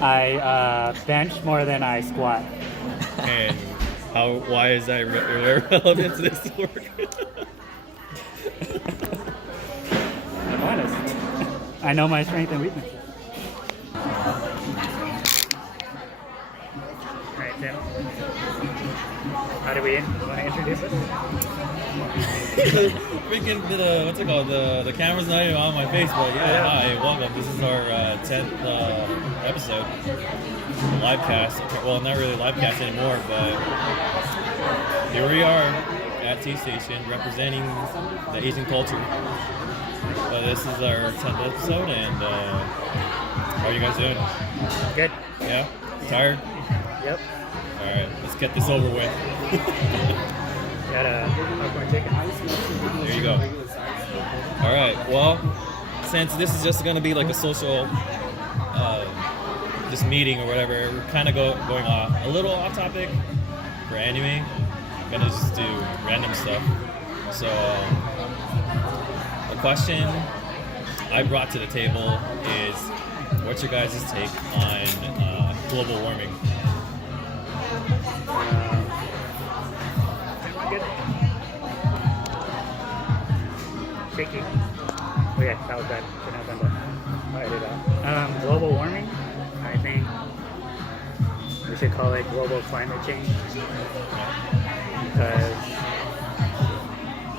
I bench more than I squat. And why is that relevant to this work? I'm honest. I know my strength and weaknesses. Alright, Tim. How do we want to introduce it? Freaking what's it called? The camera's not even on my face, but yeah. Hi, welcome. This is our 10th episode, live cast. Well, not really live cast anymore, but here we are at T Station representing the Asian culture. This is our 10th episode, and how are you guys doing? Good. Yeah? Tired? Yep. Alright, let's get this over with. Got a popcorn chicken. There you go. Alright, well, since this is just going to be like a social just meeting or whatever, we're kind of going off a little off topic for anime. I'm going to just do random stuff. So, the question I brought to the table is, what's your guys' take on global warming? Good. Shaky. Oh yeah, that was bad. Shouldn't have done that. I'll edit out. Global warming, I think we should call it global climate change. Because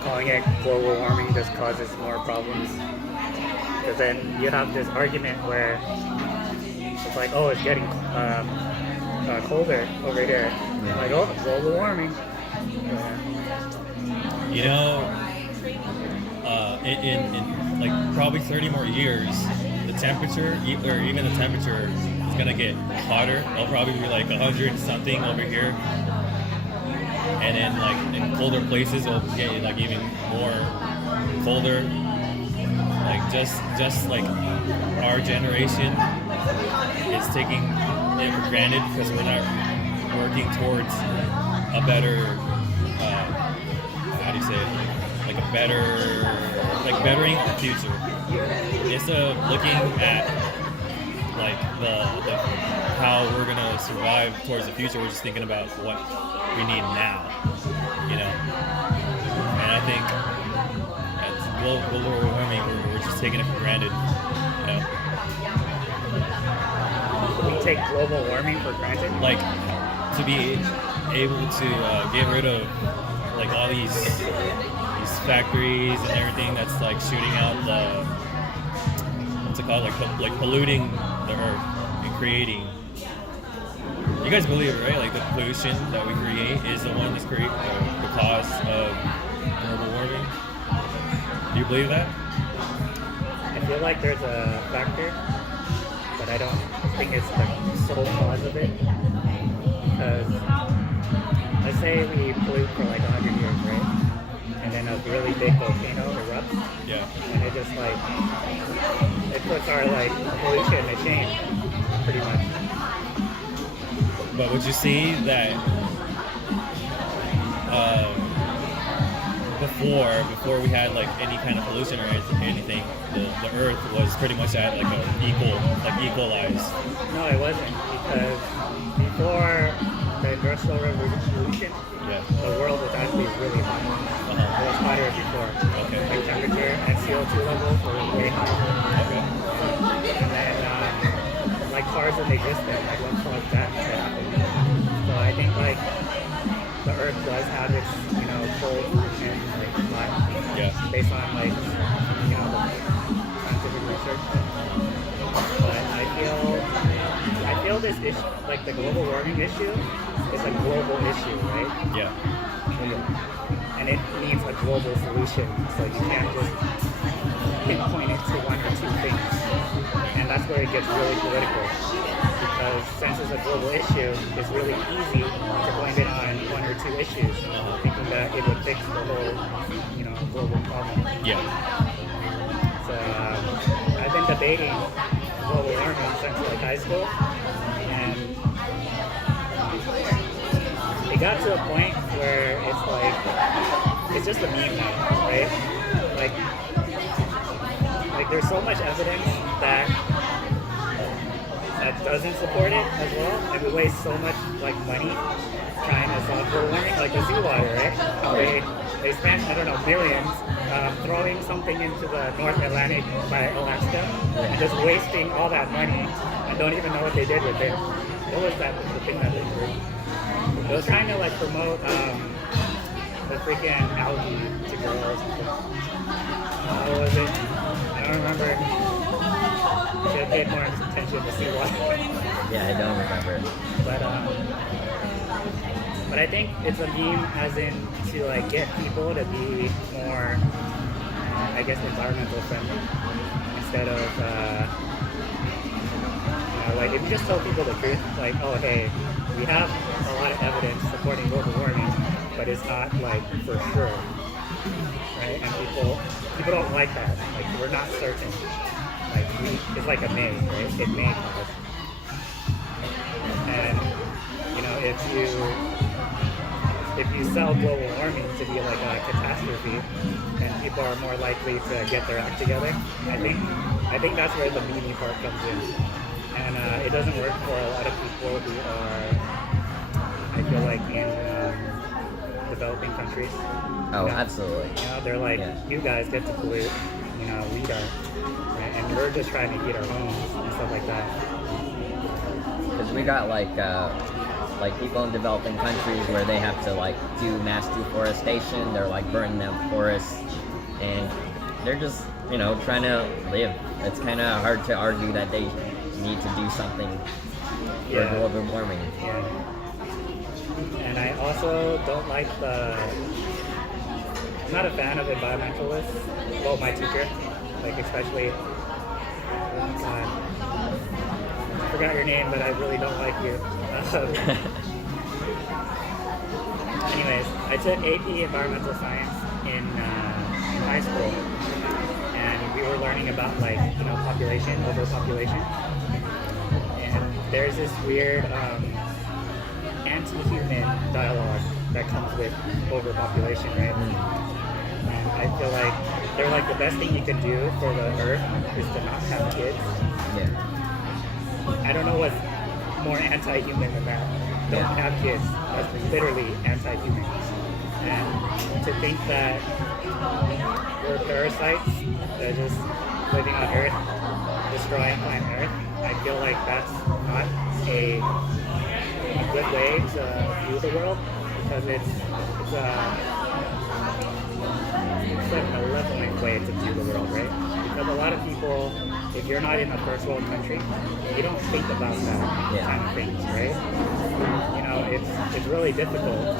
calling it global warming just causes more problems. Because then you have this argument where it's like, oh, it's getting colder over here. Like, oh, global warming. You know, in like probably 30 more years, the temperature, or even the temperature, is gonna get hotter. It'll probably be like 100 something over here, and then like in colder places, it'll get like even more colder. Like just like our generation is taking it for granted because we're not working towards a better, how do you say it? Like a better, like bettering the future. Instead of looking at like the how we're gonna survive towards the future, we're just thinking about what we need now, you know. And I think as global warming, we're just taking it for granted, you know. We take global warming for granted? Like to be able to get rid of like all these factories and everything that's like shooting out the, what's it called, like polluting the earth and creating. You guys believe it, right? Like the pollution that we create is the one that's the cause of global warming. Do you believe that? I feel like there's a factor, but I don't think it's the sole cause of it. Because let's say we pollute for like 100 years, right? And then a really big volcano erupts. Yeah. And it just like, it puts our like pollution to shame, pretty much. But would you see that before we had like any kind of pollution or anything, the Earth was pretty much at like equalized? No, it wasn't, because before the Industrial Revolution, the world was actually really hot. It was hotter before. Okay. Like temperature and CO2 levels were way high. Okay. And then like cars didn't exist then, like what caused that to happen. So I think like the Earth does have its, you know, cold and like hot, based on like, you know, the scientific research. But I feel this issue, like the global warming issue, is a global issue, right? Yeah. And it needs a global solution, so you can't just pinpoint it to one or two things. And that's where it gets really political, because since it's a global issue, it's really easy to blame it on one or two issues, thinking that it would fix the whole, you know, global problem. Yeah. So I've been debating global warming since like high school, and it got to a point where it's like, it's just a meme now, right? Like there's so much evidence that doesn't support it as well, and we waste so much like money trying to solve global warming, like the seawater, right? How they spend, I don't know, millions throwing something into the North Atlantic by Alaska and just wasting all that money and don't even know what they did with it. What was that? The thing that they did? It was trying to like promote the freaking algae to girls. What was it? I don't remember. Should have paid more attention to seawater. Yeah, I don't remember. But I think it's a meme as in to like get people to be more, I guess, environmental friendly instead of, like if you just tell people the truth, like, oh hey, we have a lot of evidence supporting global warming, but it's not like for sure, right? And people don't like that. Like we're not certain. Like it's like a may, right? It may cause. And if you sell global warming to be like a catastrophe, then people are more likely to get their act together. I think that's where the meaning part comes in, and it doesn't work for a lot of people who are, I feel like, in developing countries. Oh, absolutely. They're like, you guys get to pollute, we don't, right? And we're just trying to heat our homes and stuff like that. Because we got like people in developing countries where they have to like do mass deforestation. They're like burning them forests, and they're just trying to live. It's kind of hard to argue that they need to do something for global warming. Yeah. And I also don't like I'm not a fan of environmentalists. Well, my teacher, like especially. I forgot your name, but I really don't like you. Anyways, I took AP Environmental Science in high school, and we were learning about population, overpopulation, and there's this weird anti-human dialogue that comes with overpopulation, right? And I feel like they're like the best thing you can do for the earth is to not have kids. Yeah. I don't know what's more anti-human than that. Don't have kids. That's literally anti-human. And to think that we're parasites that are just living on Earth, destroying planet Earth, I feel like that's not a good way to view the world, because it's a malevolent way to view the world, right? Because a lot of people, if you're not in a first world country, you don't think about that kind of things, right? It's really difficult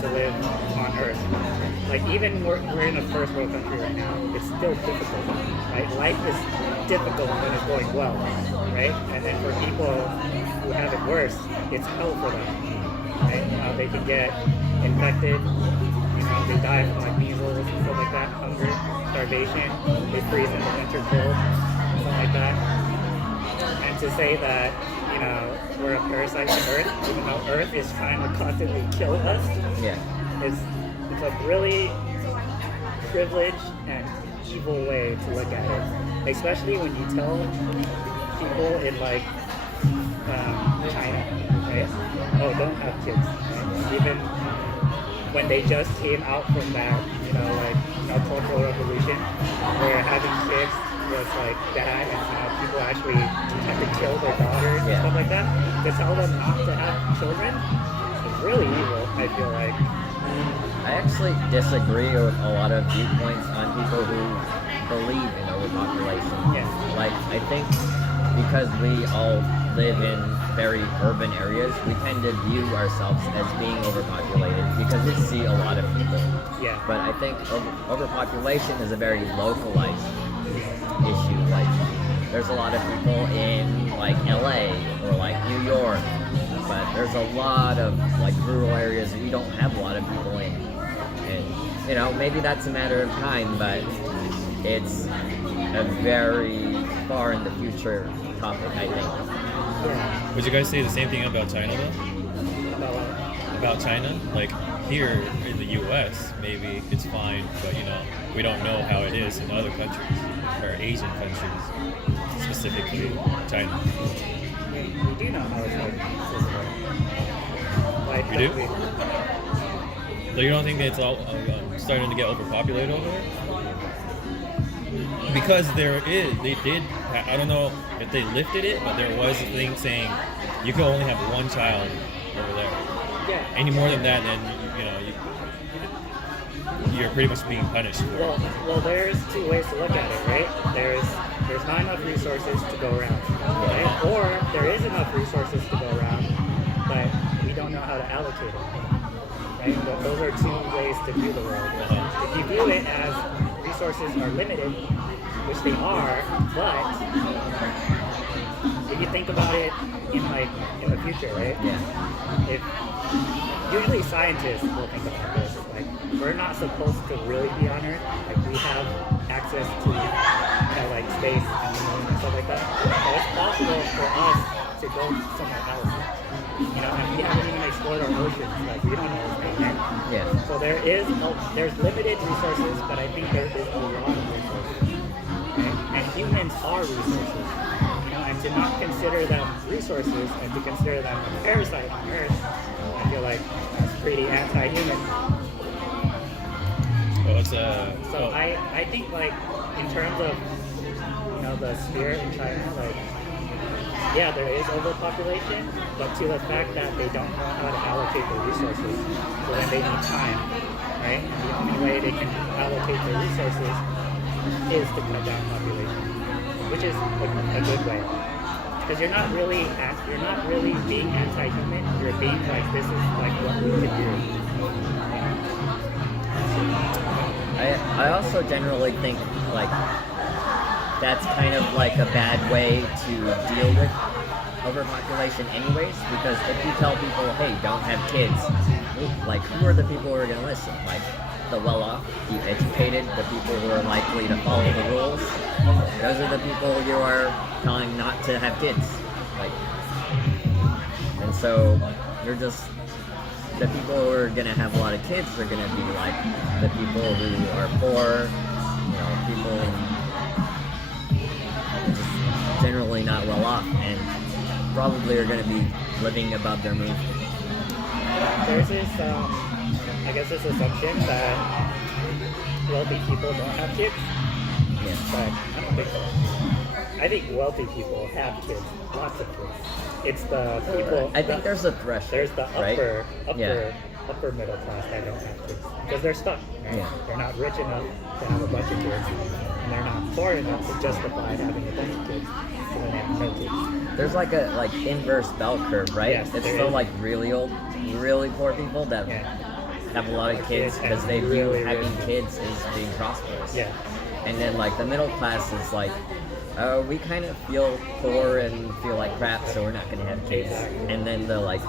to live on Earth. Like even we're in a first world country right now, it's still difficult, right? Life is difficult when it's going well, right? And then for people who have it worse, it's hell for them, right? They can get infected, they die from like measles and stuff like that, hunger, starvation, they freeze in the winter cold, something like that. And to say that, we're a parasite on Earth, even though Earth is trying to constantly kill us, it's a really privileged and evil way to look at it. Especially when you tell people in like China, right? Oh, don't have kids, right? Even when they just came out from that, cultural revolution, where having kids was like bad, and people actually had to kill their daughters and stuff like that. To tell them not to have children is really evil, I feel like. I actually disagree with a lot of viewpoints on people who believe in overpopulation. Yeah. Like, I think because we all live in very urban areas, we tend to view ourselves as being overpopulated because we see a lot of people. Yeah. But I think overpopulation is a very localized issue. Like, there's a lot of people in like LA or like New York, but there's a lot of like rural areas that we don't have a lot of people in. And maybe that's a matter of time, but it's a very far in the future topic, I think. Yeah. Would you guys say the same thing about China though? About China? Like here in the US, maybe it's fine, but we don't know how it is in other countries, or Asian countries, specifically China. do know how it's like system. Like, You do? So you don't think it's all starting to get overpopulated over there? Because they did, I don't know if they lifted it, but there was a thing saying you could only have one child over there. Yeah. Any more than that, then you're pretty much being punished for it. Well, there's two ways to look at it, right? There's not enough resources to go around, right? Or there is enough resources to go around, but we don't know how to allocate it, right? But those are two ways to view the world. If you view it as resources are limited, which they are, but if you think about it in the future, right? Yeah. Usually scientists will think about this. Like, we're not supposed to really be on Earth. Like, we have access to, like space and the moon and stuff like that. So it's possible for us to go somewhere else. And we haven't even explored our oceans. Like, we don't know what's going on. Yeah. So there's limited resources, but I think there is a lot of resources. Okay? And humans are resources. And to not consider them resources and to consider them a parasite on Earth, I feel like that's pretty anti-human. I think like in terms of the spirit in China, like yeah, there is overpopulation, but to the fact that they don't know how to allocate the resources, so when they need time, right? And the only way they can allocate the resources is to cut down population, which is a good way. Because you're not really being anti-human. You're being like, this is like what we could do. I also generally think like that's kind of like a bad way to deal with overpopulation anyways, because if you tell people, hey, don't have kids, like who are the people who are going to listen? Like the well-off, the educated, the people who are likely to follow the rules. Those are the people you are telling not to have kids. Like, and so you're just, the people who are gonna have a lot of kids are gonna be like the people who are poor, people just generally not well off, and probably are gonna be living above their means. There's this, I guess this assumption that wealthy people don't have kids. Yeah. But I don't think so. I think wealthy people have kids, lots of kids. It's the people. I think there's a threshold. There's the upper right? middle class that don't have kids because they're stuck. Right? Yeah. They're not rich enough to have a bunch of kids, and they're not poor enough to justify having a bunch of kids, so then they have no kids. There's like a inverse bell curve, right? Yes, it's there still is. like really old, really poor people that have a lot of kids because they view really having rich. kids as being prosperous. Yeah. And then like the middle class is like, we kind of feel poor and feel like crap, so we're not going to have kids. Exactly. And then the like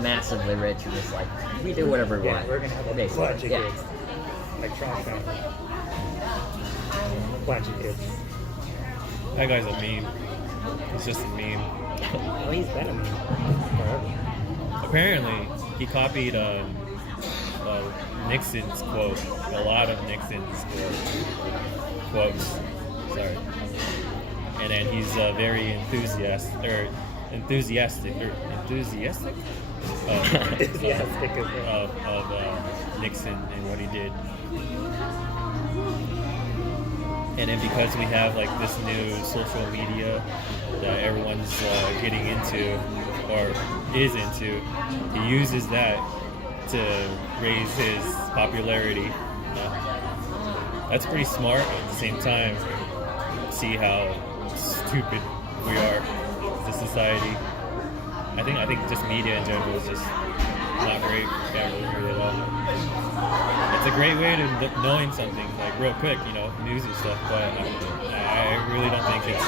massively rich are just like, we do whatever we want. We're gonna have a Basically. bunch of Yeah. kids, like Trump family. A bunch of kids. That guy's a meme. He's just a meme. Well, he's been a meme forever. Apparently, he copied Nixon's quote. A lot of Nixon's quotes. Sorry. And then he's very enthusiastic Enthusiastic as well. of Nixon and what he did. And then because we have like this new social media that everyone's getting into or is into, he uses that to raise his popularity. That's pretty smart. At the same time, see how stupid we are as a society. I think just media in general is just not great at all. It's a great way to knowing something like real quick, news and stuff. But I really don't think it's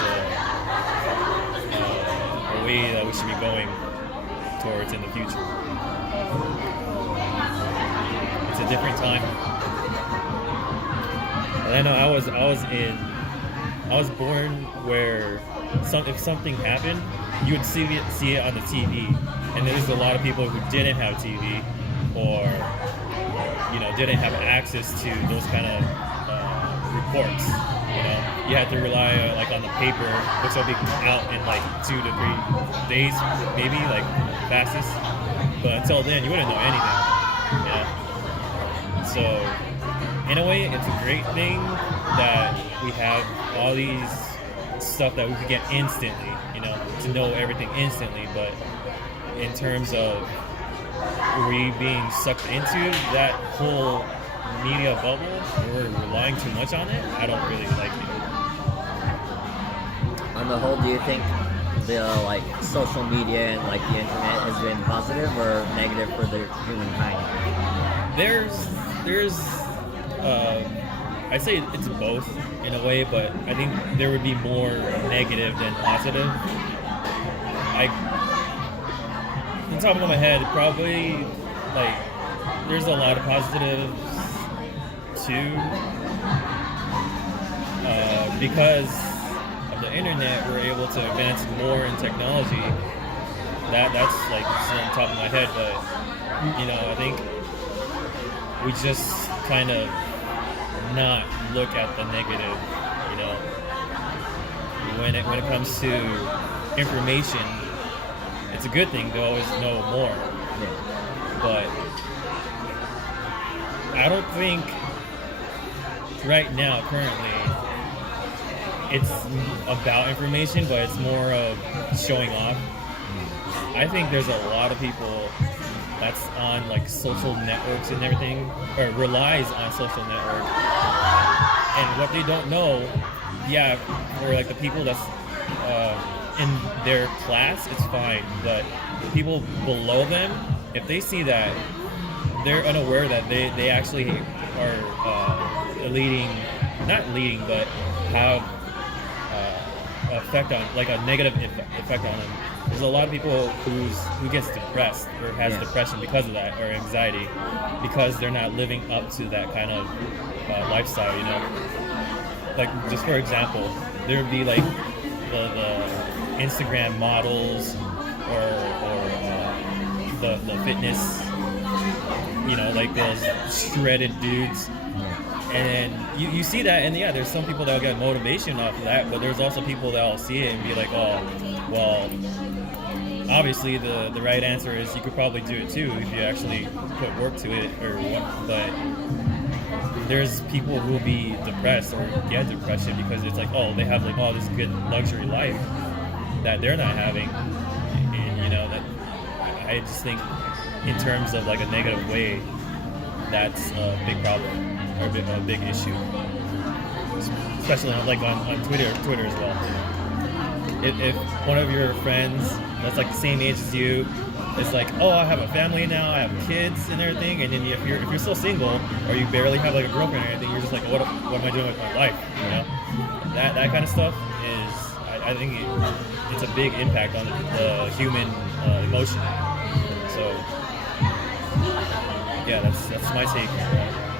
a way that we should be going towards in the future. It's a different time. And I know I was born where if something happened, you would see it on the TV, and there's a lot of people who didn't have TV or didn't have access to those kind of reports. You know, you had to rely like on the paper, which will be out in like 2 to 3 days, maybe like fastest. But until then, you wouldn't know anything. Yeah. So, in a way, it's a great thing that we have all these stuff that we could get instantly. You know, to know everything instantly. But in terms of we being sucked into that whole media bubble, we're relying too much on it. I don't really like it. On the whole, do you think the like social media and like the internet has been positive or negative for the humankind? There's I'd say it's both in a way, but I think there would be more negative than positive. On top of my head, probably like there's a lot of positives too, because of the internet. We're able to advance more in technology. That's like on top of my head, but you know, I think we just kind of not look at the negative. You know, when it comes to information, it's a good thing to always know more. Yeah. But I don't think right now, currently, it's about information, but it's more of showing off. I think there's a lot of people that's on like social networks and everything, or relies on social networks. And what they don't know, or like the people that's in their class, it's fine. But the people below them, if they see that, they're unaware that they actually are not leading, but have effect on, like a negative effect on them. There's a lot of people who gets depressed or has depression because of that, or anxiety, because they're not living up to that kind of lifestyle, you know? Like, just for example, there would be like the Instagram models or the fitness, you know, like those shredded dudes. And you see that, and yeah, there's some people that'll get motivation off of that, but there's also people that'll see it and be like, oh, well, obviously the right answer is you could probably do it too if you actually put work to it, or what. But there's people who will be depressed or get depression because it's like, oh, they have like all this good luxury life that they're not having. And you know, that I just think in terms of like a negative way, that's a big problem, or a big issue, especially like on Twitter as well. If one of your friends that's like the same age as you is like, oh, I have a family now, I have kids and everything, and then if you're still single or you barely have like a girlfriend or anything, you're just like, what am I doing with my life? You know, that kind of stuff is, I think it's a big impact on the human emotion. So yeah, that's my take.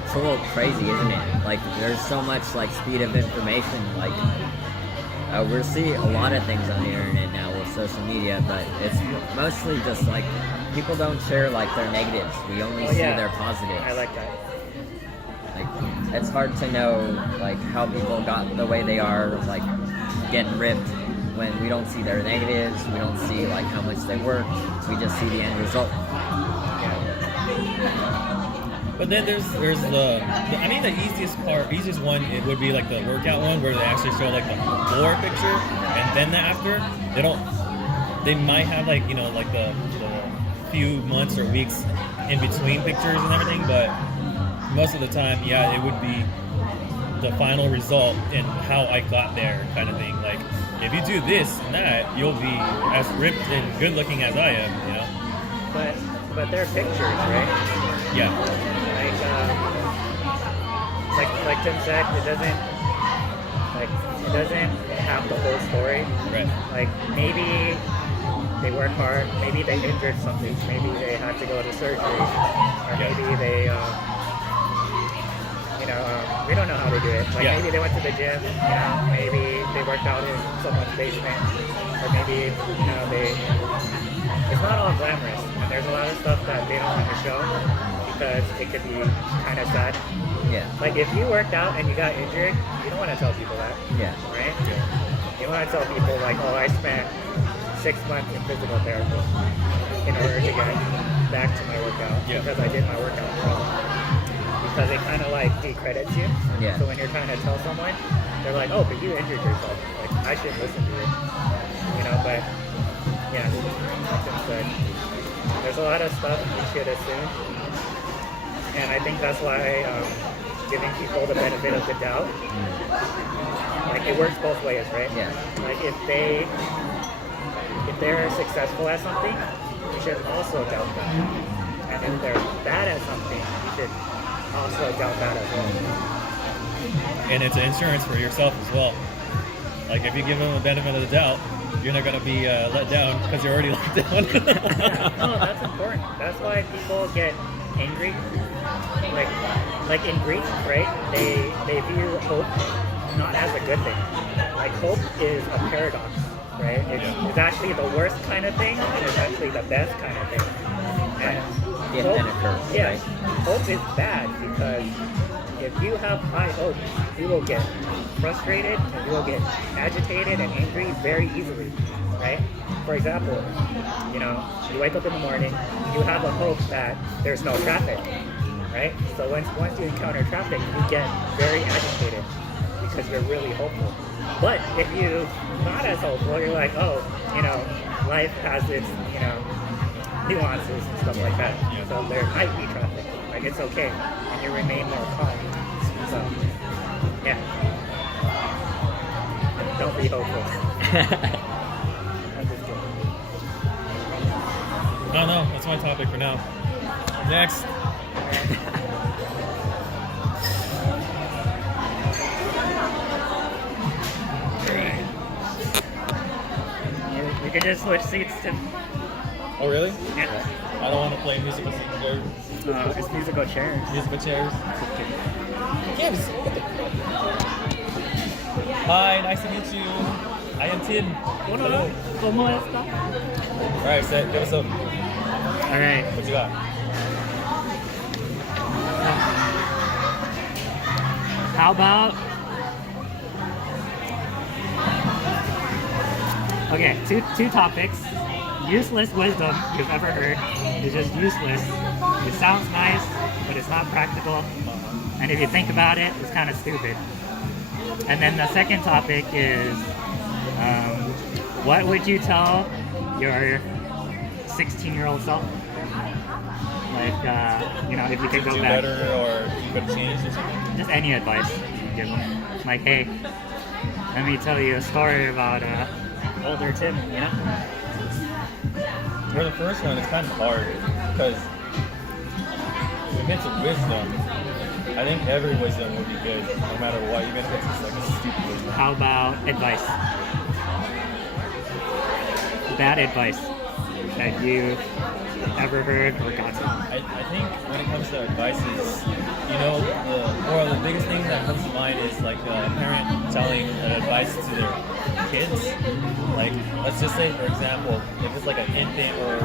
It's a little crazy, isn't it? Like, there's so much like speed of information. Like, we're seeing a lot of things on the internet now with social media, but it's mostly just like people don't share like their negatives. We only see their positives. I like that. Like, it's hard to know like how people got the way they are, like getting ripped, when we don't see their negatives. We don't see like how much they work. We just see the end result. But then there's the easiest one, it would be like the workout one, where they actually show like the before picture and then the after. They might have like, you know, like the few months or weeks in between pictures and everything, but most of the time, yeah, it would be the final result and how I got there kind of thing. Like, if you do this and that, you'll be as ripped and good looking as I am, you know? But they're pictures, right? Yeah. Like Tim said, it doesn't have the whole story. Right. Like, maybe they work hard, maybe they injured something, maybe they had to go to surgery, or maybe they, we don't know how they do it. Like, maybe they went to the gym, you know, maybe they worked out in someone's basement, or maybe, you know, it's not all glamorous, and there's a lot of stuff that they don't want to show because it could be kind of sad. Yeah. Like if you worked out and you got injured, you don't want to tell people that, Yeah. right? You want to tell people like, oh, I spent 6 months in physical therapy in order to get back to my workout because I did my workout wrong. Because it kind of like decredits you. Yeah. So when you're trying to tell someone, they're like, oh, but you injured yourself. Like I shouldn't listen to you. You know, but yeah, that's good. There's a lot of stuff you should assume. And I think that's why giving people the benefit of the doubt, like it works both ways, right? Yeah. Like if they're successful at something, you should also doubt them. And if they're bad at something, you should also doubt that as well. And it's insurance for yourself as well. Like if you give them the benefit of the doubt, you're not gonna be let down because you're already let down. Yeah, no, that's important. That's why people get angry. Like in Greek, right? They view hope not as a good thing. Like hope is a paradox, right? It's actually the worst kind of thing, and it's actually the best kind of thing. And If hope, then occurs, yeah, right? hope is bad because if you have high hope, you will get frustrated and you will get agitated and angry very easily, right? For example, you know, you wake up in the morning, you have a hope that there's no traffic, right? So once you encounter traffic, you get very agitated because you're really hopeful. But if you're not as hopeful, you're like, oh, you know, life has its, you know, nuances and stuff like that. So there might be traffic, like it's okay, and you remain more calm. So, yeah. Don't be hopeful. I'm just kidding. No, that's my topic for now. Next. You can just switch seats to. Oh really? Yeah. I don't want to play musical chairs. It's musical chairs. Musical chairs. Hi, nice to meet you. I am Tim. Hello. ¿Cómo está? Alright, set. Give us up. All right. What you got? How about? Okay, two topics. Useless wisdom you've ever heard is just useless. It sounds nice, but it's not practical. And if you think about it, it's kind of stupid. And then the second topic is, what would you tell your 16-year-old self? Like, you know, if you could go Do back. better or you could change or something? Just any advice you can give them. Like, hey, let me tell you a story about older Tim, you know? For the first one, it's kind of hard because if it's a wisdom, I think every wisdom would be good, no matter what, even if it's just like a stupid wisdom. How about advice? Bad advice that you've ever heard or gotten? I think when it comes to advices, you know, the biggest thing that comes to mind is like a parent telling advice to their kids. Like, let's just say, for example, if it's like an infant or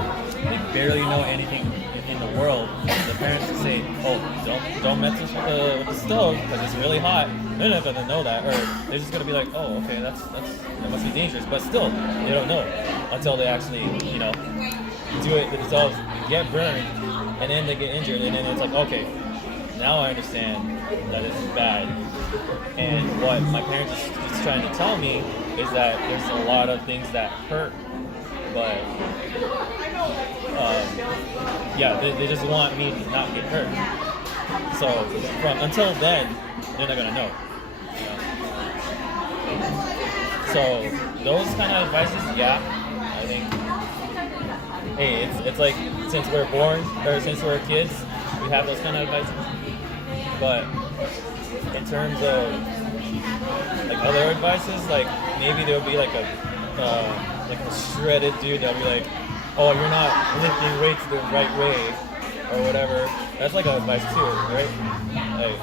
they barely know anything in the world, the parents can say, oh, don't mess with the stove because it's really hot. They're not gonna know that, or they're just gonna be like, oh, okay, that must be dangerous. But still, they don't know until they actually, you know, do it themselves, get burned, and then they get injured, and then it's like, okay, now I understand that this is bad. And what my parents are just trying to tell me is that there's a lot of things that hurt, but yeah, they just want me to not get hurt. So until then, they're not gonna know. So those kind of advices, yeah, I think. Hey, it's like since we're born or since we're kids, we have those kind of advices. But in terms of like other advices, like maybe there'll be like a shredded dude that'll be like, oh, you're not lifting weights the right way or whatever. That's like an advice too, right? Like,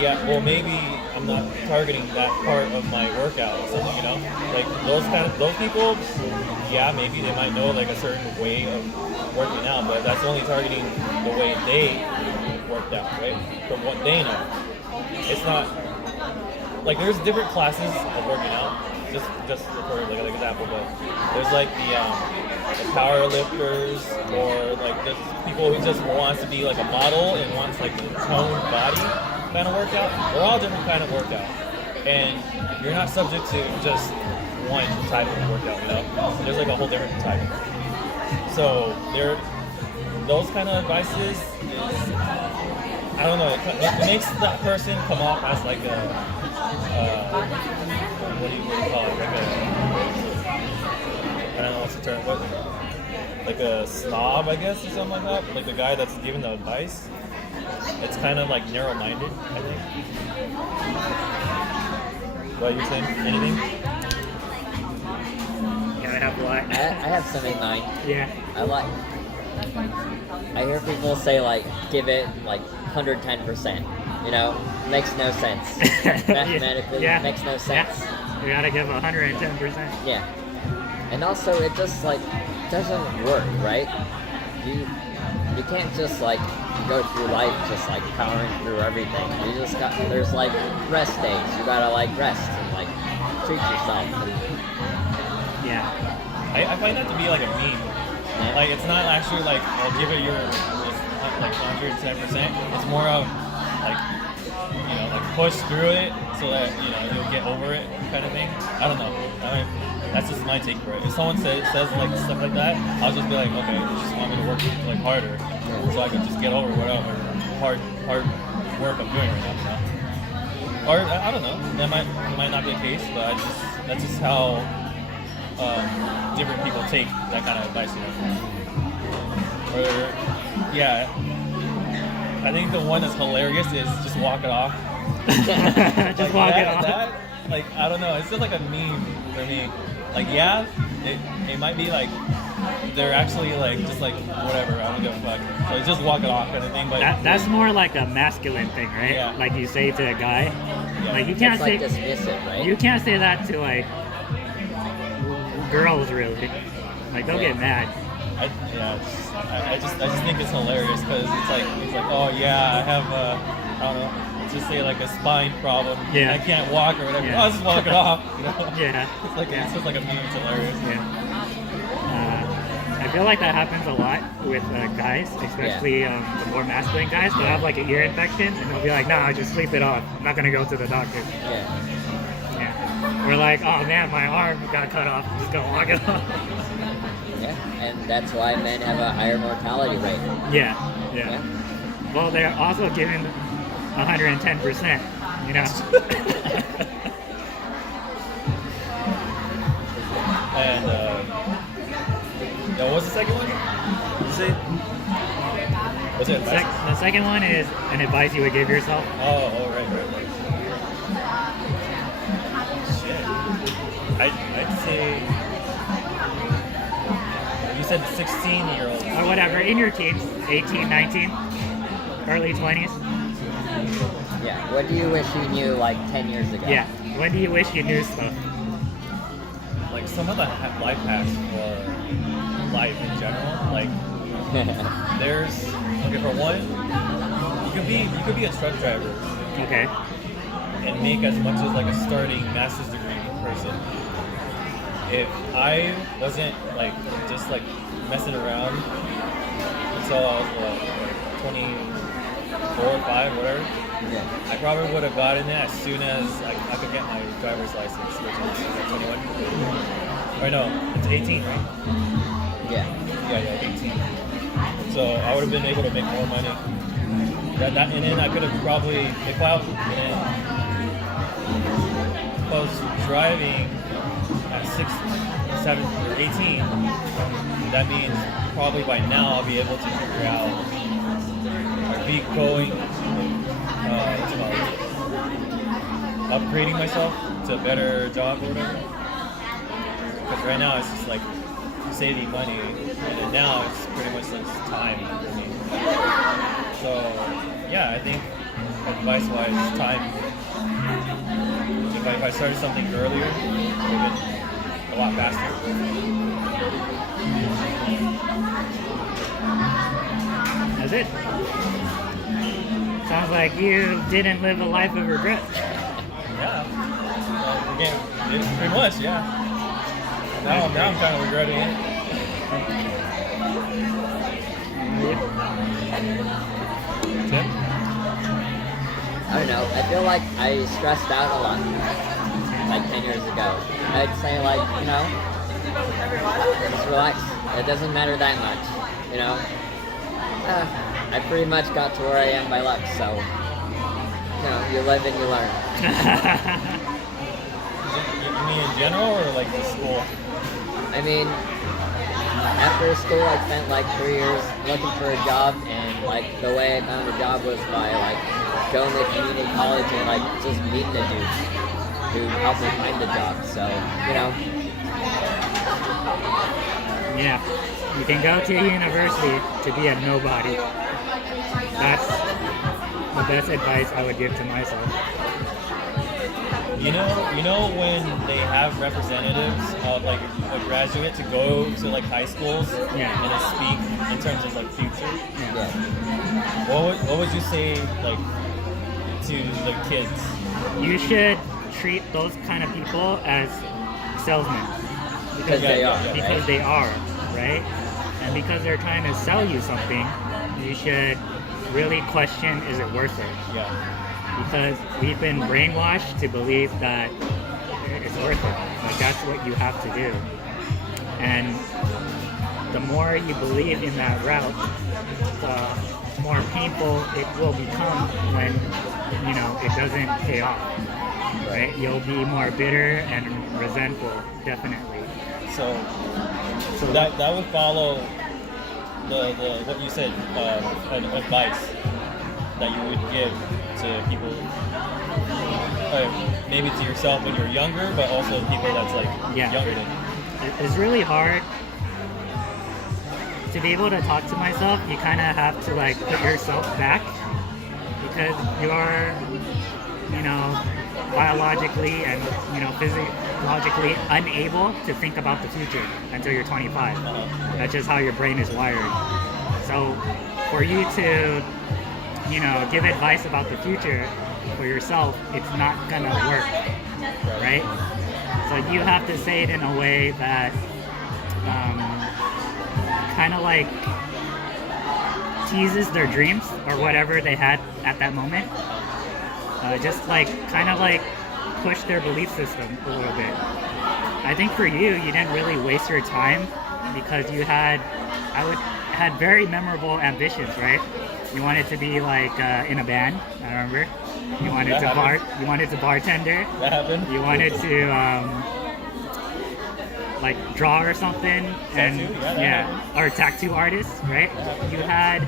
yeah, well maybe I'm I'm not targeting that part of my workout or something, you know? Like those people, yeah, maybe they might know like a certain way of working out, but that's only targeting the way they worked out, right? From what they know. It's not like there's different classes of working out. Just for like an example, but there's like the power lifters or like the people who just wants to be like a model and wants like a toned body kind of workout. They're all different kind of workout, and you're not subject to just one type of workout. You know, there's like a whole different type. So those kind of advices is, I don't know, it makes that person come off as like what do you call it? Like I don't know what's the term, what, like a snob, I guess, or something like that. Like the guy that's giving the advice. It's kind of like narrow-minded, I think. What, you saying? Anything? Yeah, I have what? I have something in mind. Yeah. I hear people say like give it like 110%. You know, makes no sense. Mathematically, Yeah. makes no sense. Yeah. You gotta give 110%. Yeah. And also, it just like doesn't work, right? You can't just like go through life just like powering through everything. There's like rest days. You gotta like rest and like treat yourself. Yeah. I find that to be like a meme. Yeah. Like it's not actually like I'll give it your like 110%. It's more of like, you know, like push through it so that, you know, you'll get over it kind of thing. I don't know. That's just my take for it. If someone says like stuff like that, I'll just be like, okay, you just want me to work like harder so I can just get over whatever hard work I'm doing right now. You know? Or I don't know. That might not be the case, but that's just how different people take that kind of advice. You know? Or yeah. I think the one that's hilarious is just walk it off. Just like walk it off. That, like, I don't know. It's just like a meme for me. Like, yeah, it might be like they're actually like just like whatever. I don't give a fuck. So just walk it off kind of thing. But That's more like a masculine thing, right? Yeah. Like you say to a guy. Yeah. Like you can't It's say like dismissive, right? you can't say that to like girls, really. Like they'll get mad. I just think it's hilarious because it's like oh yeah, I have I don't know. Let's just say like a spine problem. Yeah. I can't walk or whatever. Yeah. I'll just walk it off. You know? Yeah. It's like it's just like a meme. It's hilarious. Yeah. I feel like that happens a lot with guys, especially the more masculine guys. They'll have like an ear infection and they'll be like, "No, just sleep it off. I'm not gonna go to the doctor." Yeah. Yeah. We're like, "Oh man, my arm got cut off. I'm just gonna walk it off." Yeah. And that's why men have a higher mortality rate. Yeah. Yeah. Yeah. Well, they're also given 110%. You know. And what was the second one? You say? What's it? The second one is an advice you would give yourself. Oh, right. Shit. I'd say you said 16-year-old. Or whatever, in your teens, 18, 19, early 20s. Yeah. What do you wish you knew like 10 years ago? Yeah. When do you wish you knew stuff? Like some of the life hacks for life in general. Like there's for one, you could be a truck driver Okay. and make as much as like a starting master's degree person. If I wasn't like just like messing around until I was 24 or 5, whatever, Yeah. I probably would have gotten it as soon as I could get my driver's license, which is like 21. Or no, it's 18, right? Yeah. Yeah, 18. So I would have been able to make more money. And then I could have probably, if I was driving at 6, 7, or 18, that means probably by now I'll be able to figure out, or be going, upgrading myself to a better job or whatever. Because right now it's just like saving money, and then now it's pretty much like time for me. So yeah, I think advice-wise, time if I started something earlier, it would have been a lot faster. That's it. Sounds like you didn't live a life of regret. Yeah. Again, pretty much, yeah. Now I'm kind of regretting it. Tim? I don't know. I feel like I stressed out a lot, like 10 years ago. I'd say like, just relax. It doesn't matter that much, I pretty much got to where I am by luck, so, you live and you learn. You mean in general or like the school? I mean, after school I spent like 3 years looking for a job, and like the way I found a job was by like going to community college and like just meeting a dude who helped me find a job, so, Yeah, you can go to university to be a nobody. That's the best advice I would give to myself. You know when they have representatives of like a graduate to go to like high schools and to speak in terms of like future. Yeah. What would you say like to the kids? You should treat those kind of people as salesmen. Because they are. Because right? they are, right? And because they're trying to sell you something, you should really question, is it worth it? Yeah. Because we've been brainwashed to believe that it's worth it. Like that's what you have to do. And the more you believe in that route, the more painful it will become when, it doesn't pay off. Right? You'll be more bitter and resentful, definitely. So that would follow the what you said, advice that you would give to people, maybe to yourself when you're younger, but also people that's like younger than you. It's really hard to be able to talk to myself. You kind of have to like put yourself back because you're, biologically and physiologically unable to think about the future until you're 25. That's just how your brain is wired. So for you to give advice about the future for yourself, it's not gonna work, right? So you have to say it in a way that kind of like teases their dreams or whatever they had at that moment. Just like kind of like push their belief system a little bit. I think for you didn't really waste your time because you had very memorable ambitions, right? You wanted to be like in a band, I remember. You wanted to bartender. That happened. You wanted to like draw or something, or tattoo artist, right? You had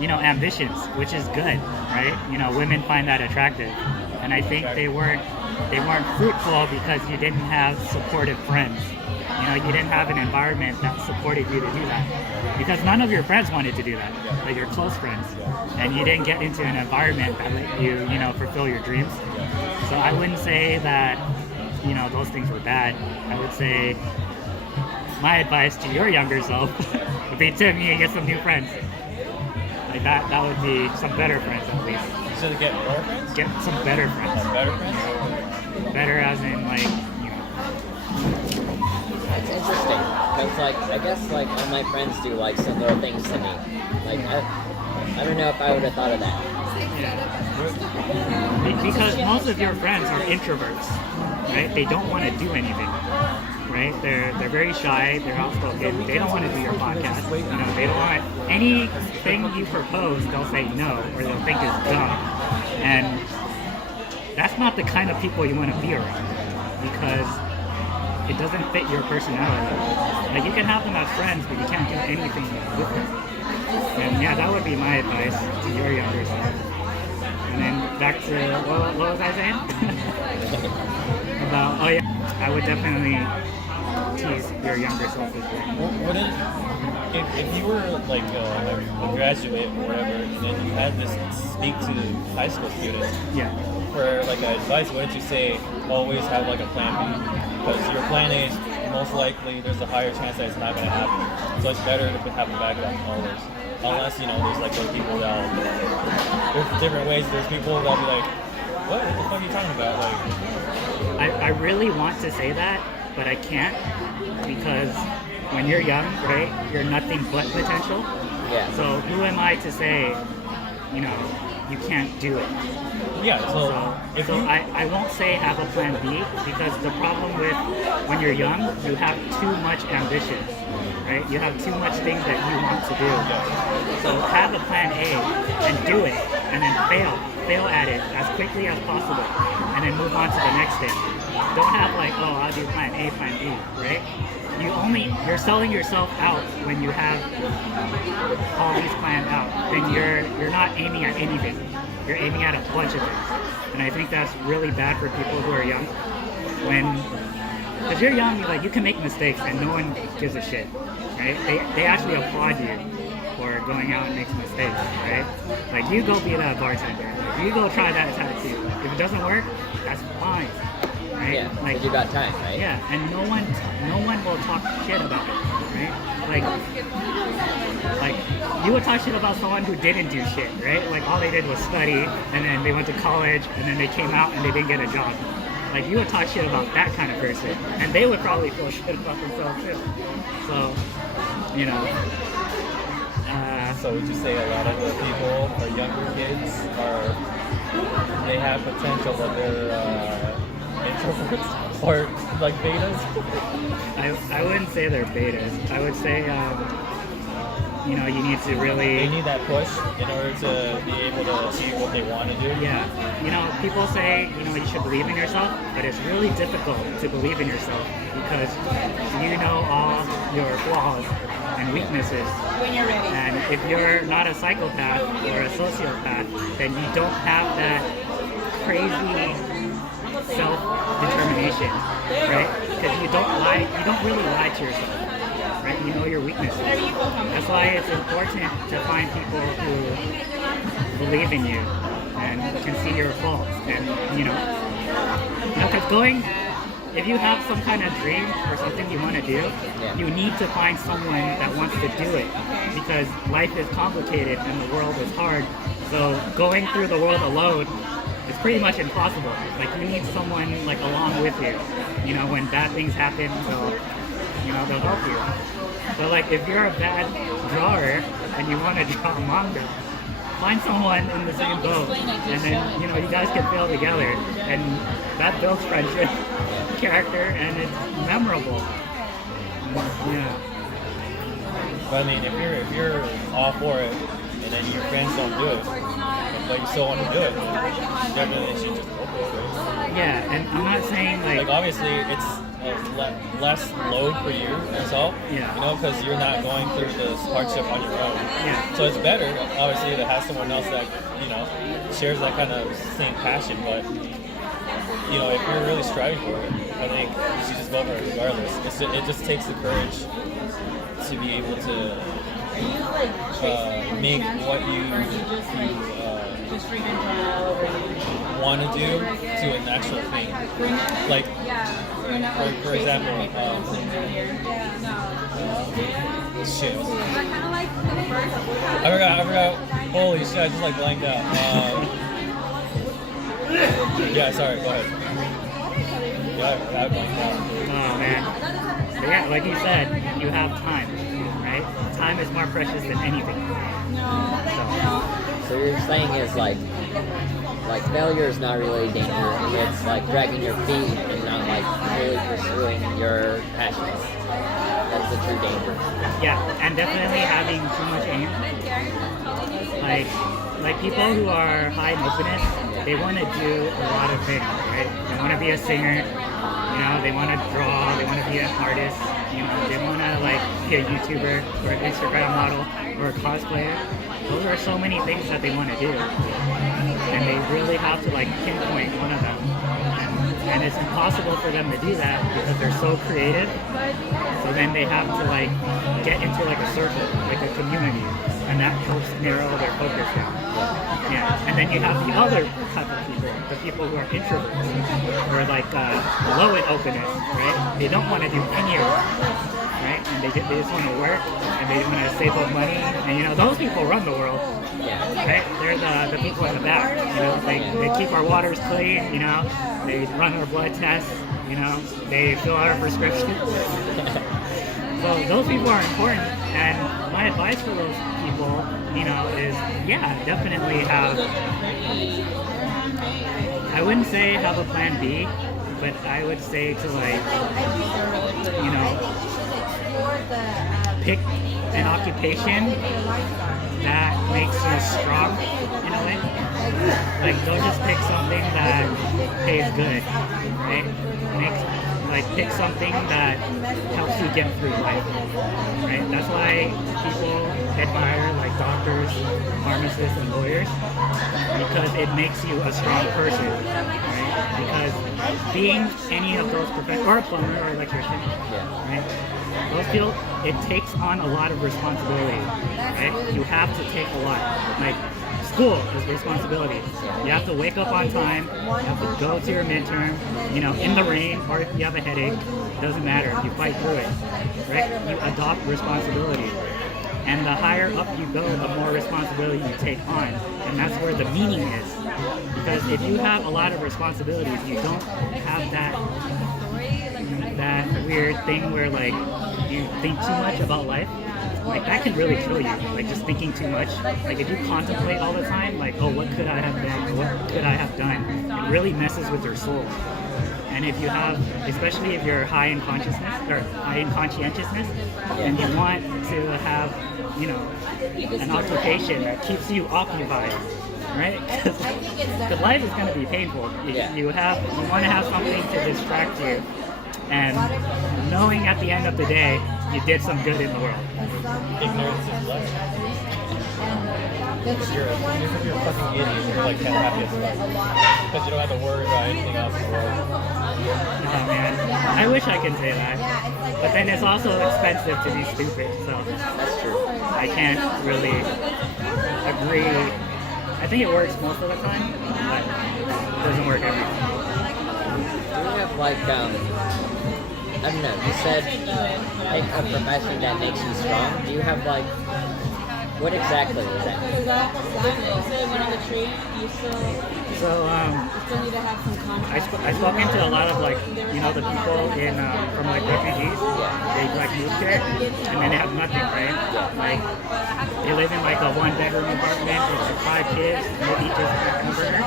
ambitions, which is good, right? Women find that attractive, and I think they weren't fruitful because you didn't have supportive friends. You didn't have an environment that supported you to do that, because none of your friends wanted to do that, like your close friends, and you didn't get into an environment that let you, fulfill your dreams. So I wouldn't say that, those things were bad. I would say my advice to your younger self would be, Tim, you get some new friends. Like that would be some better friends at least. So to get more friends? Get some better friends. Better friends? Better as in like, That's interesting. Because like, I guess like all my friends do like similar things to me. Like I don't know if I would have thought of that. Because most of your friends are introverts, right? They don't want to do anything, right? They're very shy. They're outspoken. They don't want to do your podcast. They don't want anything you propose. They'll say no, or they'll think is dumb. And that's not the kind of people you want to be around because it doesn't fit your personality. Like you can have them as friends, but you can't do anything with them. And that would be my advice to your younger self. And then back to what was I saying? About I would definitely tease your younger self as well. Wouldn't if you were like a graduate or whatever, and then you had this speak to high school students? Yeah. for like advice, wouldn't you say always have like a plan B? Because your plan A is most likely there's a higher chance that it's not going to happen. So it's better to have a backup always. Unless, you know, there's like those people there's different ways. There's people that'll be like, what the fuck are you talking about? Like, I really want to say that, but I can't, because when you're young, right, you're nothing but potential. Yeah. So who am I to say, you know, you can't do it? yeah, so if So you, I won't say have a plan B, because the problem with when you're young, you have too much ambition, right? You have too much things that you want to do. So have a plan A and do it, and then fail at it as quickly as possible, and then move on to the next thing. Don't have like, oh, I'll do plan A, plan B, right? You're selling yourself out when you have all these planned out. Then you're not aiming at anything. You're aiming at a bunch of things. And I think that's really bad for people who are young. Because you're young, you can make mistakes and no one gives a shit, right? They actually applaud you for going out and making mistakes, right? Like, you go be that bartender. You go try that tattoo. If it doesn't work, that's fine. Right? Yeah, like, you got time, right? Yeah, and no one will talk shit about it, right? Like you would talk shit about someone who didn't do shit, right? Like, all they did was study, and then they went to college, and then they came out and they didn't get a job. Like, you would talk shit about that kind of person, and they would probably feel shit about themselves too. So, you know. so would you say a lot of the people or younger kids they have potential, but they're introverts or like betas? I wouldn't say they're betas. I would say, you know, you need to really... They need that push in order to be able to achieve what they want to do. Yeah. You know, people say, you know, you should believe in yourself, but it's really difficult to believe in yourself because you know all your flaws and weaknesses. When you're ready. And if you're not a psychopath or a sociopath, then you don't have that crazy self-determination, right? Because you don't really lie to yourself, right? You know your weaknesses. That's why it's important to find people who believe in you and can see your faults, and you know, because if you have some kind of dream or something you want to do, you need to find someone that wants to do it, because life is complicated and the world is hard. So going through the world alone, it's pretty much impossible. Like, you need someone like along with you. You know, when bad things happen, they'll help you. But like, if you're a bad drawer and you want to draw manga, find someone in the same boat, and then you guys can fail together, and that builds friendship, character, and it's memorable. Yeah. But I mean, if you're all for it, and then your friends don't do it, but you still want to do it, definitely should just go for it. Yeah, and I'm not saying like obviously it's less load for you yourself, Yeah. you know, because you're not going through this hardship on your own. Yeah. So it's better, obviously, to have someone else that, you know, shares that kind of same passion. But, you know, if you're really striving for it, I think you should just go for it regardless. It just takes the courage to be able to make what you want to do to an actual thing. Like, for example, shit. I forgot. Holy shit! I just like blanked out. Yeah, sorry. Go ahead. Yeah, I blanked out. Oh man. But yeah, like you said, you have time, right? Time is more precious than anything. So you're saying is like failure is not really danger. It's like dragging your feet and not like really pursuing your passions. That's the true danger. Yeah, and definitely having too much aim. Like people who are high in openness, they want to do a lot of things, right? They want to be a singer, you know, they want to draw, they want to be an artist, you know, they want to like be a YouTuber or an Instagram model or a cosplayer. Those are so many things that they want to do, and they really have to like pinpoint one of them and and it's impossible for them to do that because they're so creative. So then they have to like get into like a circle, like a community, and that helps narrow their focus down. Yeah, and then you have the other type of people, the people who are introverts, or like low in openness, right? They don't want to do any of it, right? And they just want to work, and they want to save up money, and you know those people run the world. Right? They're the people in the back, you know, they keep our waters clean, you know, they run our blood tests, you know, they fill out our prescriptions. So those people are important, and my advice for those people, you know, is, yeah, definitely have, I wouldn't say have a plan B, but I would say to like, you know, pick an occupation that makes you strong in a way. Like don't just pick something that pays good. Right? Pick something that helps you get through life. Right? That's why people admire like doctors, pharmacists, and lawyers, because it makes you a strong person. Right? Because being any of those professions, or a plumber or electrician, right? Those people, it takes on a lot of responsibility, right? You have to take a lot. Like, school is responsibility. You have to wake up on time, you have to go to your midterm, you know, in the rain, or if you have a headache, doesn't matter, you fight through it, right? You adopt responsibility. And the higher up you go, the more responsibility you take on. And that's where the meaning is. Because if you have a lot of responsibilities, you don't have that weird thing where like you think too much about life, like that can really kill you. Like just thinking too much. Like if you contemplate all the time, like, oh, what could I have been? Or what could I have done? It really messes with your soul. And if you have, especially if you're high in consciousness or high in conscientiousness, and you want to have, you know, an occupation that keeps you occupied, right? Because life is going to be painful. You want to have something to distract you. And knowing at the end of the day, you did some good in the world. Ignorance is bliss. You're a fucking idiot. You're like happy as fuck. Because you don't have to worry about anything else in the world. Oh man, I wish I could say that. But then it's also expensive to be stupid, so That's true. I can't really agree. I think it works most of the time, but it doesn't work every time. Do you have like, I don't know, you said pick a profession that makes you strong. Do you have like, what exactly is that? So I spoken to a lot of like, you know, the people in from like refugees. They like moved here and then they have nothing, right? Like they live in like a 1-bedroom apartment with like 5 kids, no beaches, hamburger.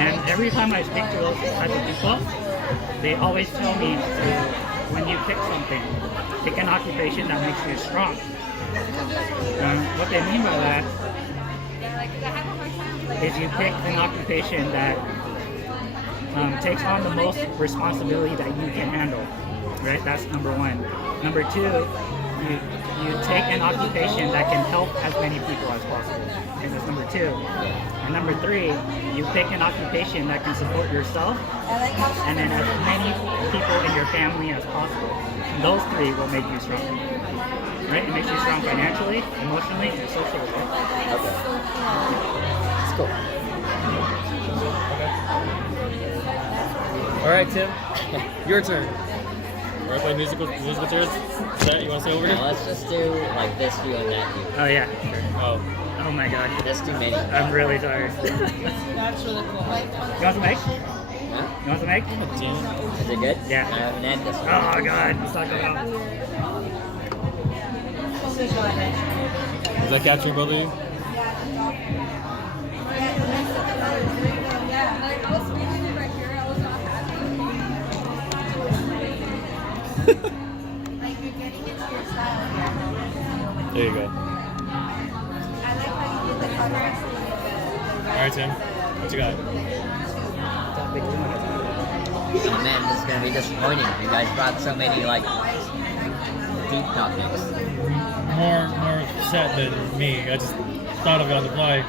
And every time I speak to those type of people, they always tell me to, when you pick something, pick an occupation that makes you strong. What they mean by that is you pick an occupation that takes on the most responsibility that you can handle, right? That's number one. Number two, you take an occupation that can help as many people as possible, and that's number two. And number three, you pick an occupation that can support yourself and then as many people in your family as possible. And those three will make you strong. Right? It makes you strong financially, emotionally, and socially. Okay. That's cool. All right, Tim, your turn. Wanna play musical chairs? Is that you want to stay over here? Now let's just do like this view and that view. Oh yeah. Oh. Oh my god. There's too many. I'm really tired. That's really cool. You want some eggs? Huh? You want some eggs? Damn. Is it good? Yeah. I haven't had this one. Oh god. Let's talk about Is that capturing both of you? There you go. All right, Tim. What you got? Oh man, this is gonna be disappointing. You guys brought so many like deep topics. More set than me. I just thought of it on the fly.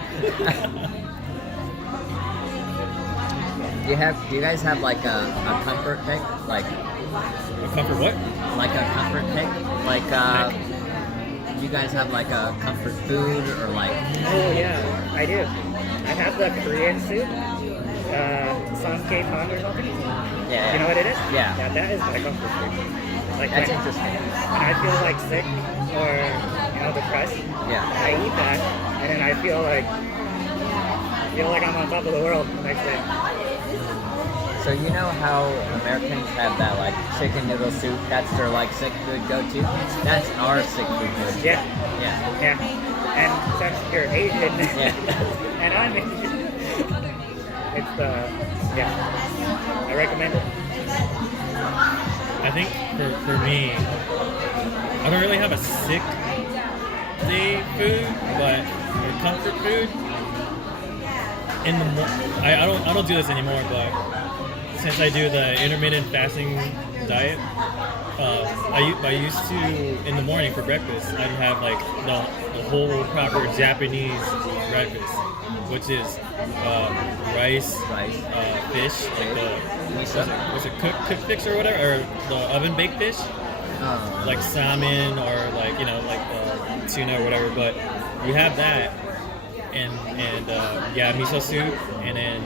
Do you guys have like a comfort pick? Like A comfort what? a comfort pick? Like do you guys have like a comfort food or like Oh yeah, I do. I have the Korean soup, Samke or something. yeah? You know what it is? Yeah. Yeah, that is my comfort food. Like That's when, interesting. when I feel like sick or depressed, Yeah. I eat that, and then I feel like I'm on top of the world the next day. So you know how Americans have that like chicken noodle soup? That's their like sick food go-to. That's our sick food go-to. Yeah, Yeah. yeah. And since you're Asian, Yeah. and I'm Asian, it's I recommend it. I think for me, I don't really have a sick day food, but a comfort food. In the I don't do this anymore, but since I do the intermittent fasting diet, I used to in the morning for breakfast I'd have like the whole proper Japanese breakfast, which is rice, fish, like the was it cooked fish or whatever, or the oven baked fish, like salmon or like like tuna or whatever. But we have that, and miso soup, and then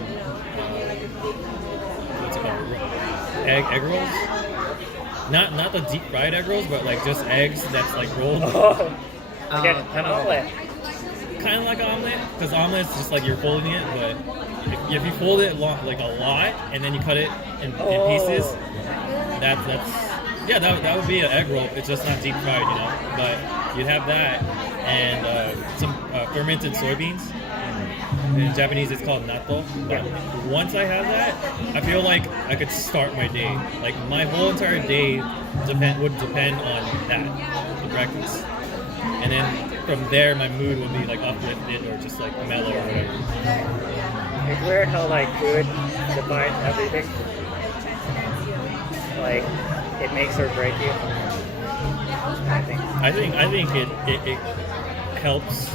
what's it called, egg rolls. Not the deep fried egg rolls, but like just eggs that's like rolled. Oh, like an omelet. Kind of like an omelet, because omelet's just like you're folding it, but if you fold it like a lot and then you cut it in pieces, that would be an egg roll. It's just not deep fried, But you'd have that and some fermented soybeans. In Japanese, it's called natto. But once I have that, I feel like I could start my day. Like my whole entire day would depend on that, the breakfast. And then from there, my mood would be like uplifted or just like mellow or whatever. It's weird how like food defines everything. Like it makes or break you. I think. I think it helps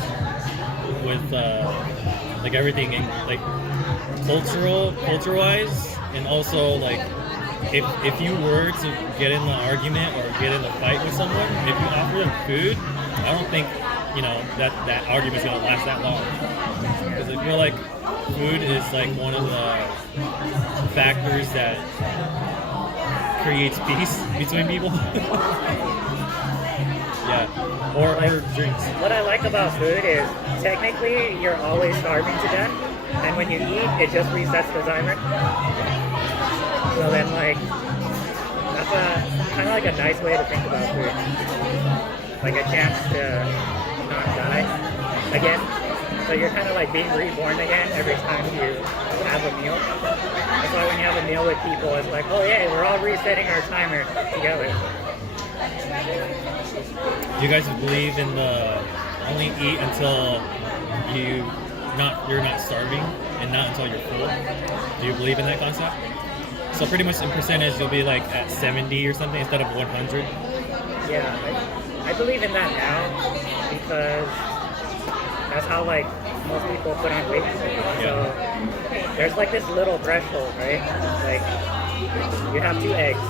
with like everything, like culture-wise, and also like if you were to get in the argument or get in a fight with someone, if you offer them food, I don't think that argument's gonna last that long, because I feel like food is like one of the factors that creates peace between people. Yeah, or drinks. What I like about food is technically you're always starving to death, and when you eat, it just resets the timer. So then, like, that's kind of like a nice way to think about food, like a chance to not die again. So you're kind of like being reborn again every time you have a meal. That's why when you have a meal with people, it's like, oh yeah, we're all resetting our timer together. Do you guys believe in the only eat until you're not starving and not until you're full? Do you believe in that concept? So pretty much in percentage, you'll be like at 70 or something instead of 100. Yeah, I believe in that now because that's how like most people put on weight. So there's like this little threshold, right? Like you have 2 eggs,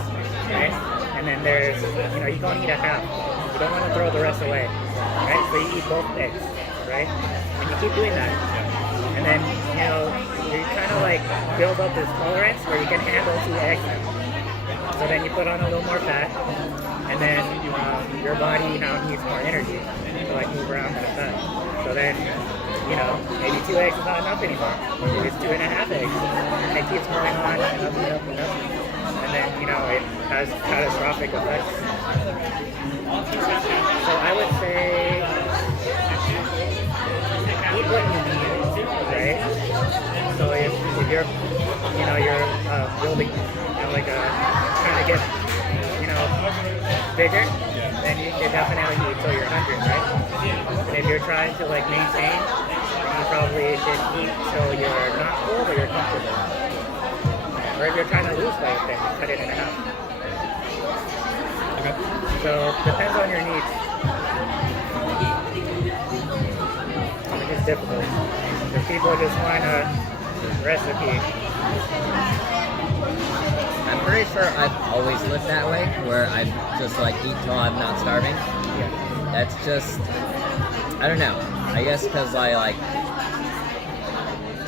right? And then there's, you can only eat a half. You don't want to throw the rest away, right? So you eat both eggs, right? And you keep doing that. And then, you kind of like build up this tolerance where you can handle 2 eggs now. So then you put on a little more fat, and then your body now needs more energy to like move around that fat. So then, maybe 2 eggs is not enough anymore. Maybe it's 2.5 eggs. And it keeps going on and up and up and up. And then, it has catastrophic effects. So I would say eat what you need, right? So if you're, you're building, trying to get, bigger, then you can definitely eat till you're hungry, right? And if you're trying to like maintain, then you probably should eat till you're not full but you're comfortable. Or if you're trying to lose weight, then cut it in half. Okay. So depends on your needs. It's difficult. If people just want a recipe, I'm pretty sure I've always lived that way, where I just like eat till I'm not starving. Yeah. That's just, I don't know. I guess because I like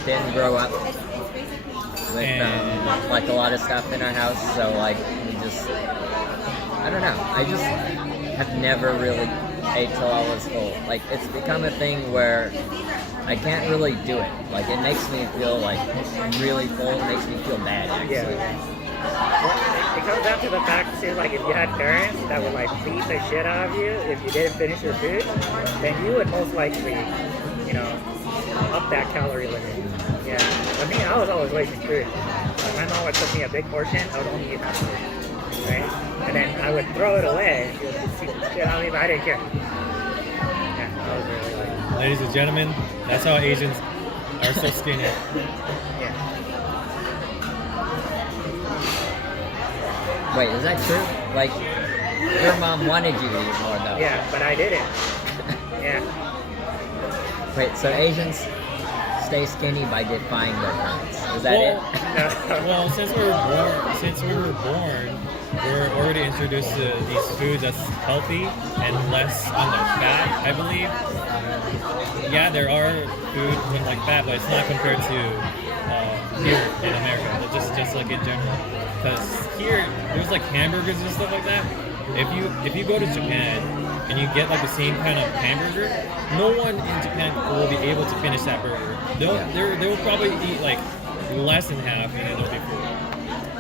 didn't grow up with like a lot of stuff in our house, so like we just, I don't know. I just have never really ate till I was full. Like it's become a thing where I can't really do it. Like it makes me feel like really full. It makes me feel bad actually. Yeah. Well, it comes down to the fact too, like if you had parents that would like beat the shit out of you if you didn't finish your food, then you would most likely, you know, up that calorie limit. Yeah. For me, I was always wasting food. My mom would cook me a big portion, I would only eat half of it. Right? And then I would throw it away. She would just beat the shit out of me, but I didn't care. Yeah, I was really like, Ladies and gentlemen, that's how Asians are so skinny. yeah. Wait, is that true? Like your mom wanted you to eat more though. Yeah, but I didn't. Yeah. Wait, so Asians stay skinny by defying their parents. Is that it? Well, since we were born, we're already introduced to these foods that's healthy and less on the fat, I believe. Yeah, there are foods with like fat, but it's not compared to here in America. Just like in general, because here there's like hamburgers and stuff like that. If you go to Japan and you get like the same kind of hamburger, no one in Japan will be able to finish that burger. They'll probably eat like less than half and then they'll be full.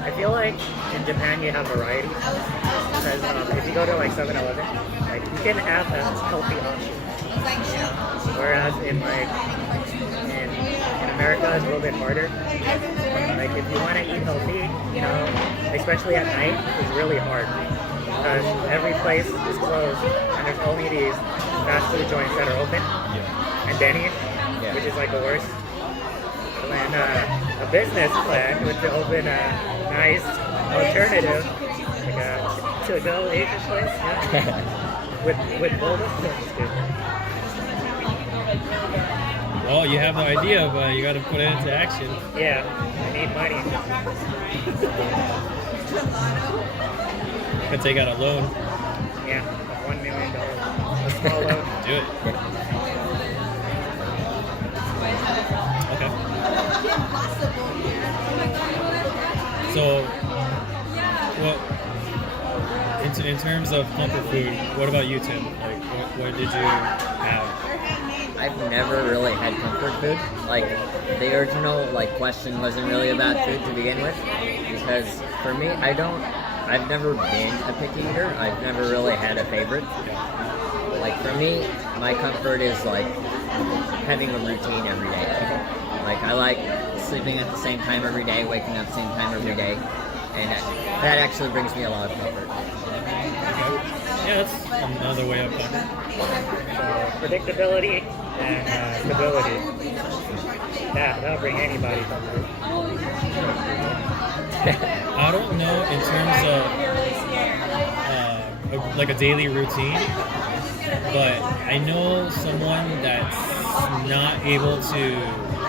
I feel like in Japan you have variety because if you go to like 7-Eleven, like you can have a healthy option. Whereas in America it's a little bit harder. Like if you want to eat healthy, you know, especially at night, it's really hard because every place is closed and there's only these fast food joints that are open and Denny's, which is like the worst. And a business plan would to open a nice alternative, like a to-go Asian place, with boba. Well, you have the idea, but you got to put it into action. Yeah, I need money. You can take out a loan. Yeah, $1 million, a small loan. Do it. Okay. So, what in terms of comfort food, what about you, Tim? Like, what did you have? I've never really had comfort food. Like the original question wasn't really about food to begin with, because for me, I've never been a picky eater. I've never really had a favorite. Like for me, my comfort is like having a routine every day. Like I like sleeping at the same time every day, waking up at the same time every day, and that actually brings me a lot of comfort. Yeah, that's another way of comfort. Predictability and stability. That'll bring anybody comfort. I don't know in terms of like a daily routine, but I know someone that's not able to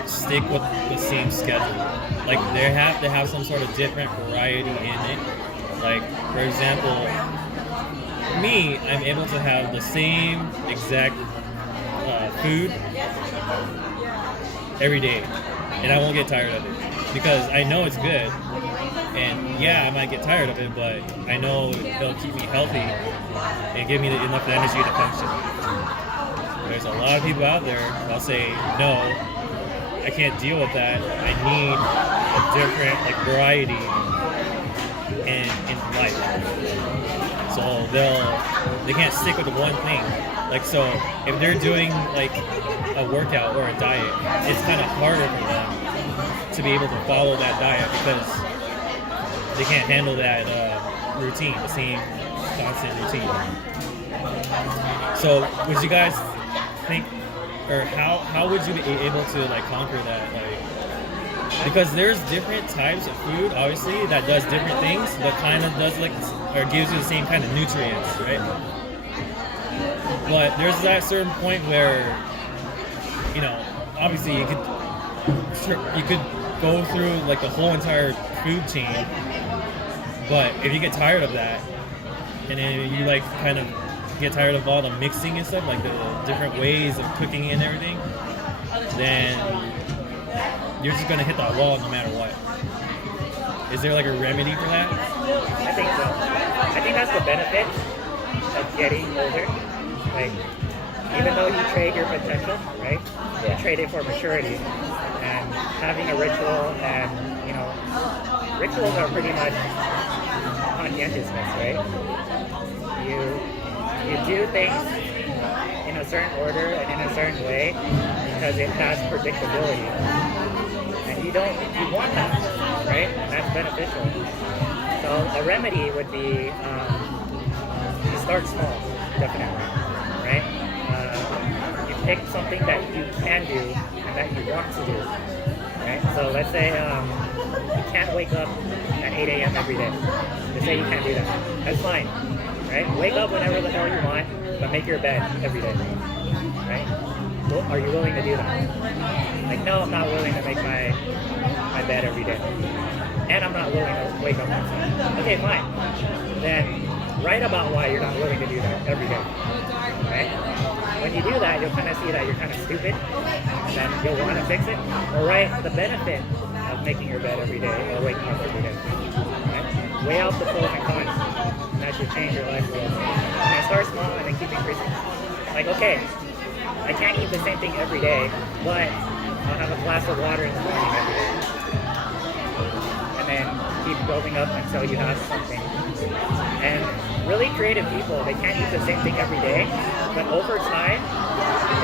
stick with the same schedule. Like they have to have some sort of different variety in it. Like for example, me, I'm able to have the same exact food every day, and I won't get tired of it because I know it's good. And yeah, I might get tired of it, but I know it'll keep me healthy and give me enough energy to function. There's a lot of people out there that'll say, no, I can't deal with that. I need a different variety in life. So they can't stick with the one thing. So if they're doing a workout or a diet, it's kind of harder for them to be able to follow that diet because they can't handle that routine, the same constant routine. So would you guys think, or how would you be able to conquer that? Because there's different types of food, obviously, that does different things, but kind of does or gives you the same kind of nutrients, right? But there's that certain point where, obviously you could go through like the whole entire food chain. But if you get tired of that, and then you like kind of get tired of all the mixing and stuff, like the different ways of cooking and everything, then you're just gonna hit that wall no matter what. Is there like a remedy for that? I think so. I think that's the benefit of getting older. Like, even though you trade your potential, right? You trade it for maturity. And having a ritual and, you know, rituals are pretty much conscientiousness, right? You do things in a certain order and in a certain way because it has predictability. And you want that, right? And that's beneficial. So a remedy would be you start small, definitely, right? You pick something that you can do and that you want to do, right? So let's say you can't wake up at 8 a.m. every day. Let's say you can't do that. That's fine, right? Wake up whenever the hell you want, but make your bed every day, right? Well, are you willing to do that? Like, no, I'm not willing to make my bed every day. And I'm not willing to wake up on time. Okay, fine. Then write about why you're not willing to do that every day, right? When you do that, you'll kind of see that you're kind of stupid, and then you'll want to fix it. Or write the benefit of making your bed every day or waking up every day. Right? Weigh out the pros and cons, and that should change your life a little bit. And start small and then keep increasing. Like, okay, I can't eat the same thing every day, but I'll have a glass of water in the morning every day. And then keep building up until you have something. And really creative people, they can't eat the same thing every day, but over time,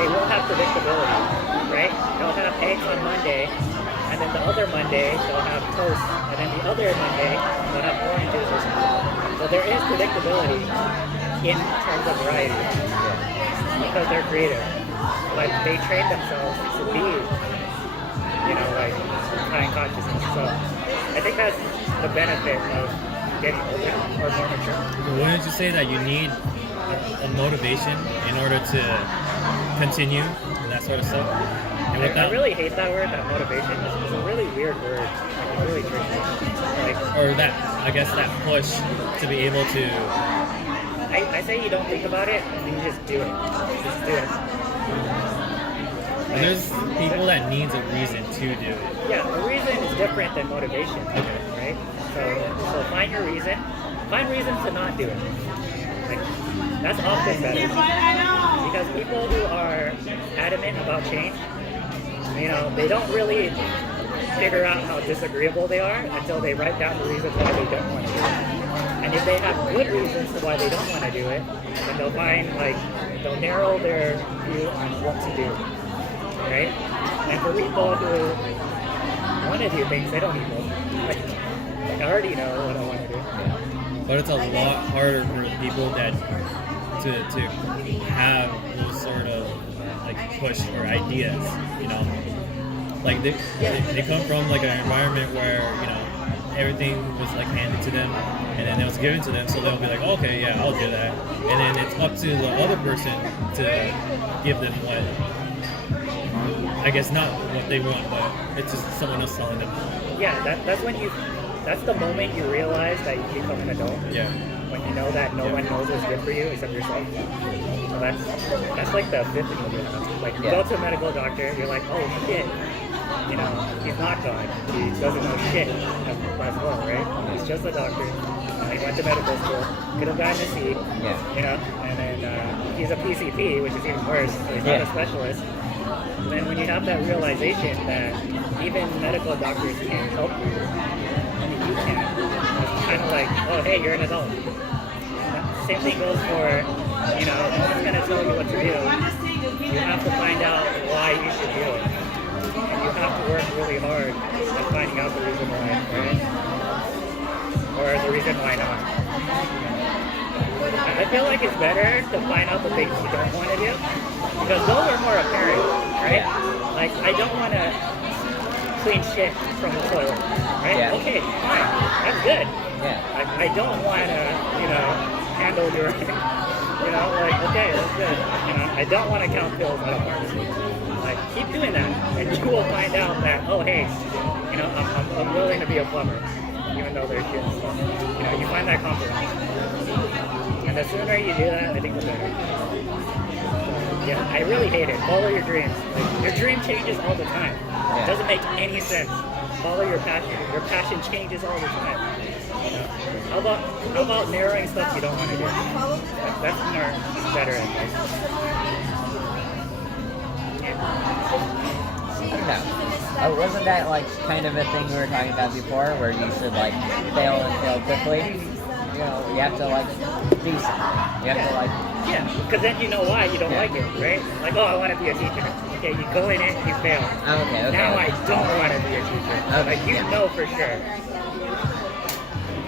they will have predictability, right? They'll have eggs on Monday, and then the other Monday, they'll have toast, and then the other Monday, they'll have oranges or something. So there is predictability in terms of variety, because they're creative. But they train themselves to be, you know, like high consciousness. So I think that's the benefit of getting older or more mature. Wouldn't you say that you need a motivation in order to continue and that sort of stuff? And I really hate that word, that motivation. It's a really weird word. Like, it's really tricky. Like, or that, I guess, that push to be able to. I say you don't think about it, you just do it. Just do it. There's people that needs a reason to do it. Yeah, a reason is different than motivation. Okay. Right? So find your reason. Find reasons to not do it. Like, that's often better. Because people who are adamant about change, you know, they don't really figure out how disagreeable they are until they write down the reasons why they don't want to do it. And if they have good reasons to why they don't want to do it, then they'll find, like, they'll narrow their view on what to do. Right? And for people who want to do things, they don't need more. Like, I already know what I want to do. But it's a lot harder for people that to have those sort of like push or ideas, you know. Like they come from like an environment where, you know, everything was like handed to them and then it was given to them, so they'll be like, okay, yeah, I'll do that. And then it's up to the other person to give them what, I guess not what they want, but it's just someone else telling them. Yeah, that's the moment you realize that you become an adult. Yeah. When you know that no one knows what's good for you except yourself. So that's like the epiphany of it. Like, you go to a medical doctor, you're like, oh shit, you know, he's not God. He doesn't know shit as well, right? He's just a doctor. He went to medical school, could have gotten a C, you know, and then he's a PCP, which is even worse, so he's not a specialist. And then when you have that realization that even medical doctors can't help you, only you can, it's kind of like, oh hey, you're an adult. Same thing goes for, you know, no one's going to tell you what to do. You have to find out why you should do it. And you have to work really hard at finding out the reason why, right? Or the reason why not. I feel like it's better to find out the things you don't want to do, because those are more apparent, right? Like, I don't want to clean shit from the toilet, right? Okay, fine, that's good. I don't want to, you know, handle your, you know, like, okay, that's good. You know, I don't want to count pills at a pharmacy. Like, keep doing that, and you will find out that, oh, hey, you know, I'm willing to be a plumber, even though there's shit. You know, you find that compromise. And the sooner you do that, I think the better. So, yeah, I really hate it. Follow your dreams. Like, your dream changes all the time. It doesn't make any sense. Follow your passion. Your passion changes all the time. You know? How about narrowing stuff you don't want to do? That's more better advice. I don't know. Oh, wasn't that like kind of a thing we were talking about before, where you should like fail and fail quickly? You know, you have to like do something. You have to like. Yeah, because then you know why you don't like it, right? Like, oh, I want to be a teacher. Okay, you go in it, you fail. Okay. Now I don't want to be a teacher. Like, you know for sure.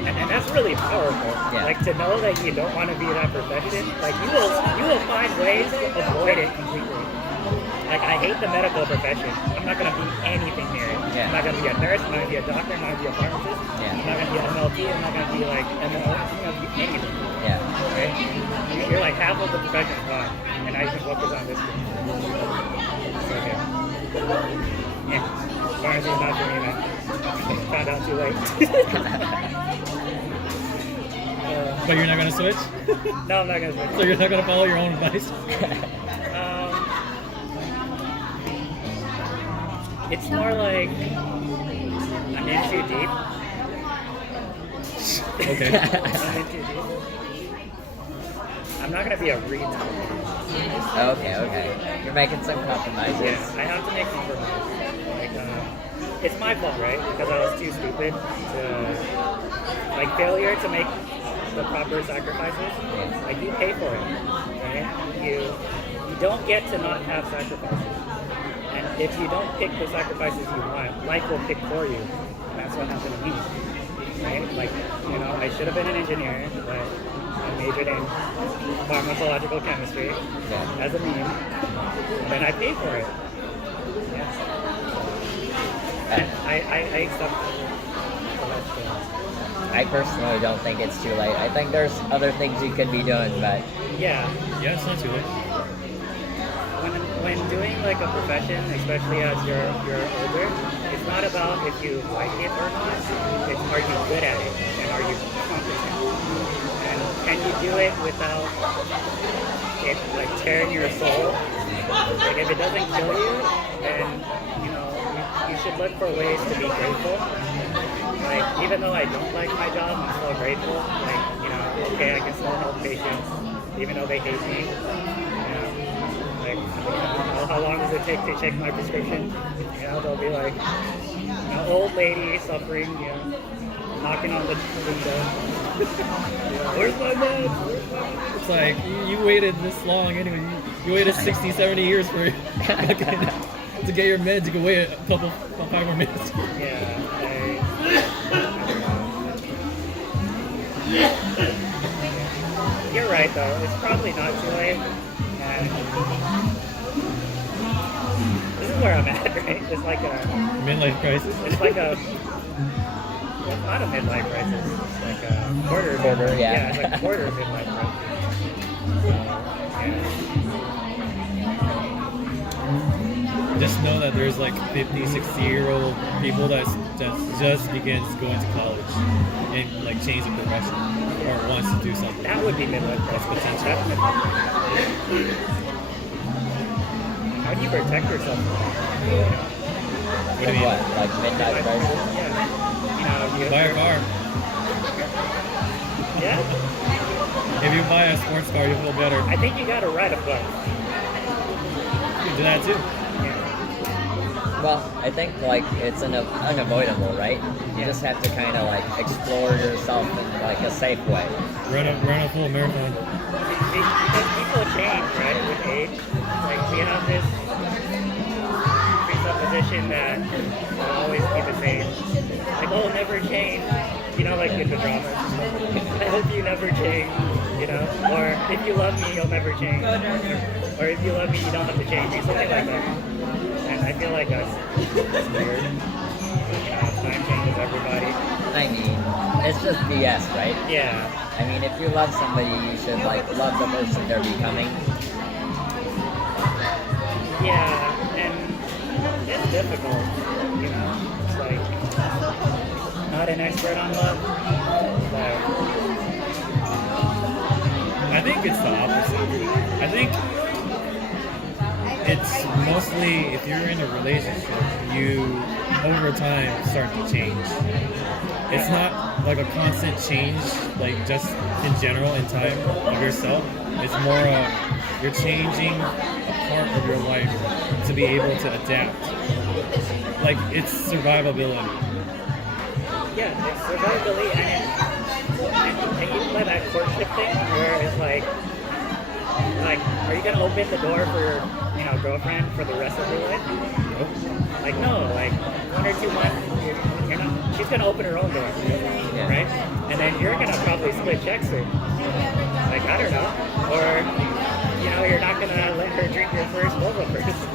And that's really powerful. Yeah. Like, to know that you don't want to be that profession, like, you will find ways to avoid it completely. Like, I hate the medical profession. I'm not going to be anything near it. Yeah. I'm not going to be a nurse. I'm not going to be a doctor. I'm not going to be a pharmacist. Yeah. I'm not going to be MLT. I'm not going to be like MO. I'm not going to be anything. Yeah. Right? You're like half of the profession gone, and I can focus on this thing. Okay. Yeah. Pharmacy is not for me, man. Found out too late. But you're not gonna switch? No, I'm not going to switch. So you're not gonna follow your own advice? It's more like I'm in too deep. Okay. I'm in too deep. I'm not gonna be a retard. Okay. You're making some compromises. Yeah, I have to make compromises. Like, it's my fault, right? Because I was too stupid to, like, failure to make the proper sacrifices. Yeah. Like, you pay for it, right? You don't get to not have sacrifices. And if you don't pick the sacrifices you want, life will pick for you. And that's what happened to me. Right? Like, you know, I should have been an engineer, but I majored in pharmacological chemistry as a meme. And then I paid for it. Yeah. And I accept it. So that's good. I personally don't think it's too late. I think there's other things you could be doing, but Yeah. Yeah, it's not too late. When doing like a profession, especially as you're older, it's not about if you like it or not. It's are you good at it and are you competent? And can you do it without it like tearing your soul? Like if it doesn't kill you, then you know you should look for ways to be grateful. Like even though I don't like my job, I'm still grateful. Like you know, okay, I can still help patients even though they hate me. Like, how long does it take to check my prescription? You know, they'll be like, an old lady suffering, you know, knocking on the window. Where's my meds? Where's my meds? It's like, you waited this long anyway. You waited 60, 70 years for to get your meds. You can wait a couple, 5 more minutes. Yeah, You're right, though. It's probably not too late. And this is where I'm at, right? It's like a Midlife crisis. It's like a. It's not a midlife crisis. It's like a quarter. Yeah. It's like a quarter midlife crisis. So, yeah. Just know that there's like 50, 60-year-old people that just begins going to college and like change the profession or wants to do something. That would be midlife crisis. Potential. That's midlife crisis. How do you protect yourself from that? What do you mean? What? Like midnight crisis? Yeah. You know, you Buy a car. Yeah. If you buy a sports car, you'll feel better. I think you gotta ride a bike. You can do that too. Yeah. Well, I think like it's unavoidable, right? You just have to kind of like explore yourself in like a safe way. Run a full marathon. Because people change, right, with age. Like, we have this presupposition that will always be the same. Like, oh, never change. You know, like in the dramas. I hope you never change, you know? Or, if you love me, you'll never change. Or, if you love me, you don't have to change. Something like that. And I feel like that's weird. You know, time changes everybody. I mean, it's just BS, right? Yeah. I mean, if you love somebody, you should like love the person they're becoming. Yeah, and it's difficult, you know. It's like not an expert on love. So, I think it's the opposite. I think it's mostly if you're in a relationship, you over time start to change. It's not like a constant change, like just in general in time of yourself. It's more of you're changing a part of your life to be able to adapt. Like it's survivability. yeah, it's survivability, and you play that courtship thing where it's like, are you gonna open the door for your, girlfriend for the rest of your life? Nope. Like, no, like 1 or 2 months, you're not. She's gonna open her own door, right? And then you're gonna probably split checks or, like, I don't know, or you're not gonna let her drink your first boba first.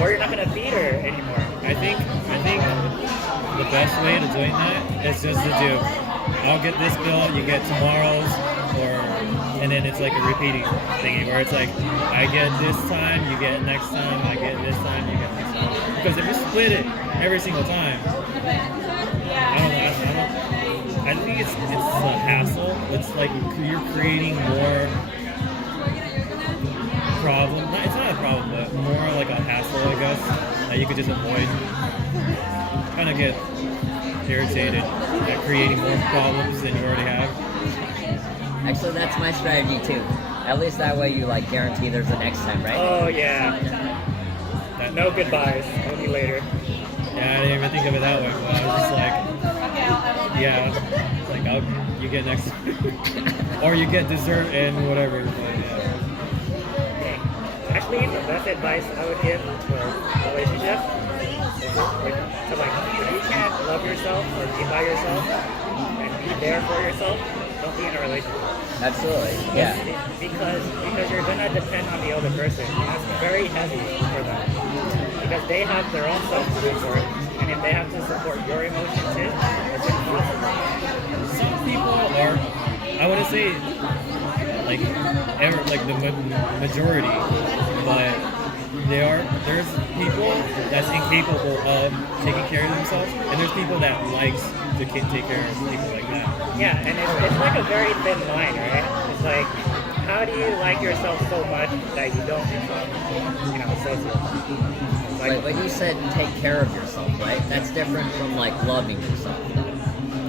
Or you're not gonna feed her anymore. I think the best way to doing that is just to do, I'll get this bill, you get tomorrow's, and then it's like a repeating thingy where it's like, I get this time, you get next time, I get this time, you get next time. Because if you split it every single time, I think it's a hassle. It's like you're creating more problem. It's not a problem, but more like a hassle, I guess, that you could just avoid. Kind of get irritated at creating more problems than you already have. Actually, that's my strategy too. At least that way you like guarantee there's a next time, right? Oh yeah. No goodbyes. Only later. Yeah, I didn't even think of it that way. But I was just like, yeah, it's like you get next, or you get dessert and whatever. But yeah. Actually, the best advice I would give for a relationship is if you can't love yourself or be by yourself and be there for yourself, don't be in a relationship. Absolutely, yeah. Because you're gonna depend on the other person. That's very heavy for them. Because they have their own self to support, and if they have to support your emotion too, it's impossible. Some people are, I wouldn't say like the majority, but there's people that's incapable of taking care of themselves, and there's people that likes to take care of people like that. Yeah, and it's like a very thin line, right? It's like, how do you like yourself so much that you don't become, sociopath? Like when you said take care of yourself, right? That's different from like loving yourself.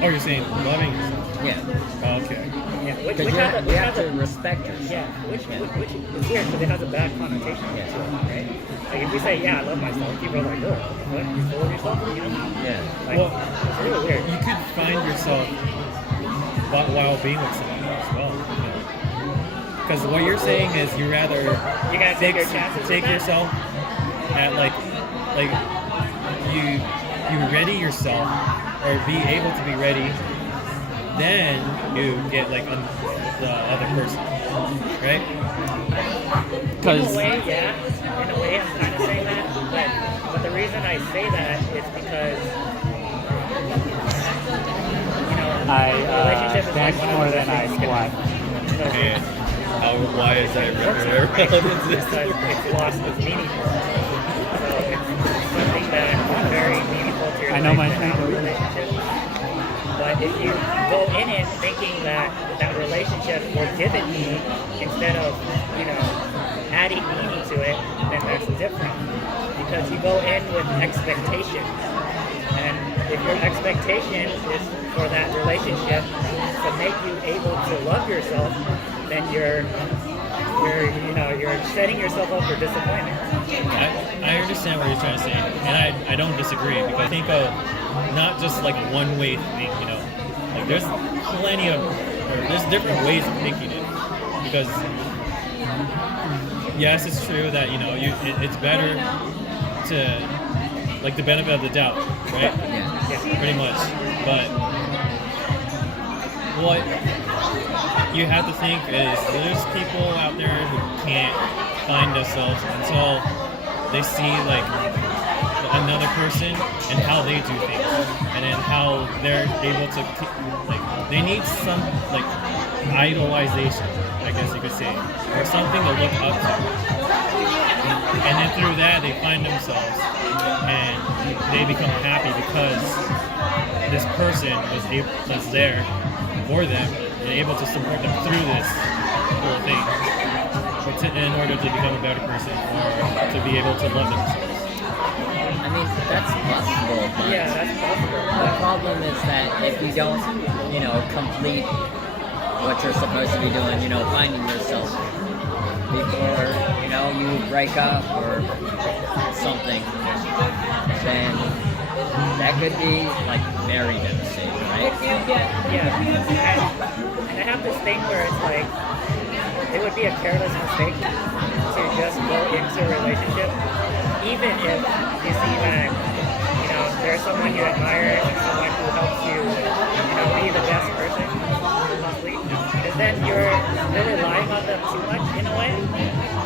Oh, you're saying loving yourself? Yeah. Oh, okay. Yeah, Because you have to respect yourself. Yeah, which is weird because it has a bad connotation to it, right? Like if you say, yeah, I love myself, people are like, oh, what? You full of yourself? Yeah. Like, Well, it's really weird. you could find yourself while being with someone as well. Because what you're saying is you rather You gotta take your chances. take with that. yourself at like you ready yourself or be able to be ready, then you get like the other person, right? In a way, yeah. In a way, I'm kind of saying that, but the reason I say that is because relationship is like one of the best things you can have. And why is that relevant? Because it's lost its meaning. So it's something that is very meaningful to your life and our relationship. But if you go in it thinking that that relationship will give it meaning instead of, adding meaning to it, then that's different. Because you go in with expectations. And if your expectation is for that relationship to make you able to love yourself, then you're setting yourself up for disappointment. I understand what you're trying to say, and I don't disagree, because I think of not just like a one-way thing, like there's there's different ways of thinking it, because yes, it's true that it's better to like the benefit of the doubt, right? Yeah. Pretty much, but what you have to think is there's people out there who can't find themselves until they see like another person and how they do things, and then how they're able to they need some like idolization, I guess you could say, or something to look up to. and then through that they find themselves and they become happy because this person was there for them and able to support them through this whole thing in order to become a better person or to be able to love themselves. I mean, that's possible, but Yeah, that's possible. the problem is that if you don't, complete what you're supposed to be doing, finding yourself before, you break up or something, then that could be like very devastating, right? Yeah, and I have this thing where it's like, it would be a careless mistake to just go into a relationship, even if you see that, there's someone you admire and someone who helps you, be the best person possibly, because then you're really relying on them too much in a way.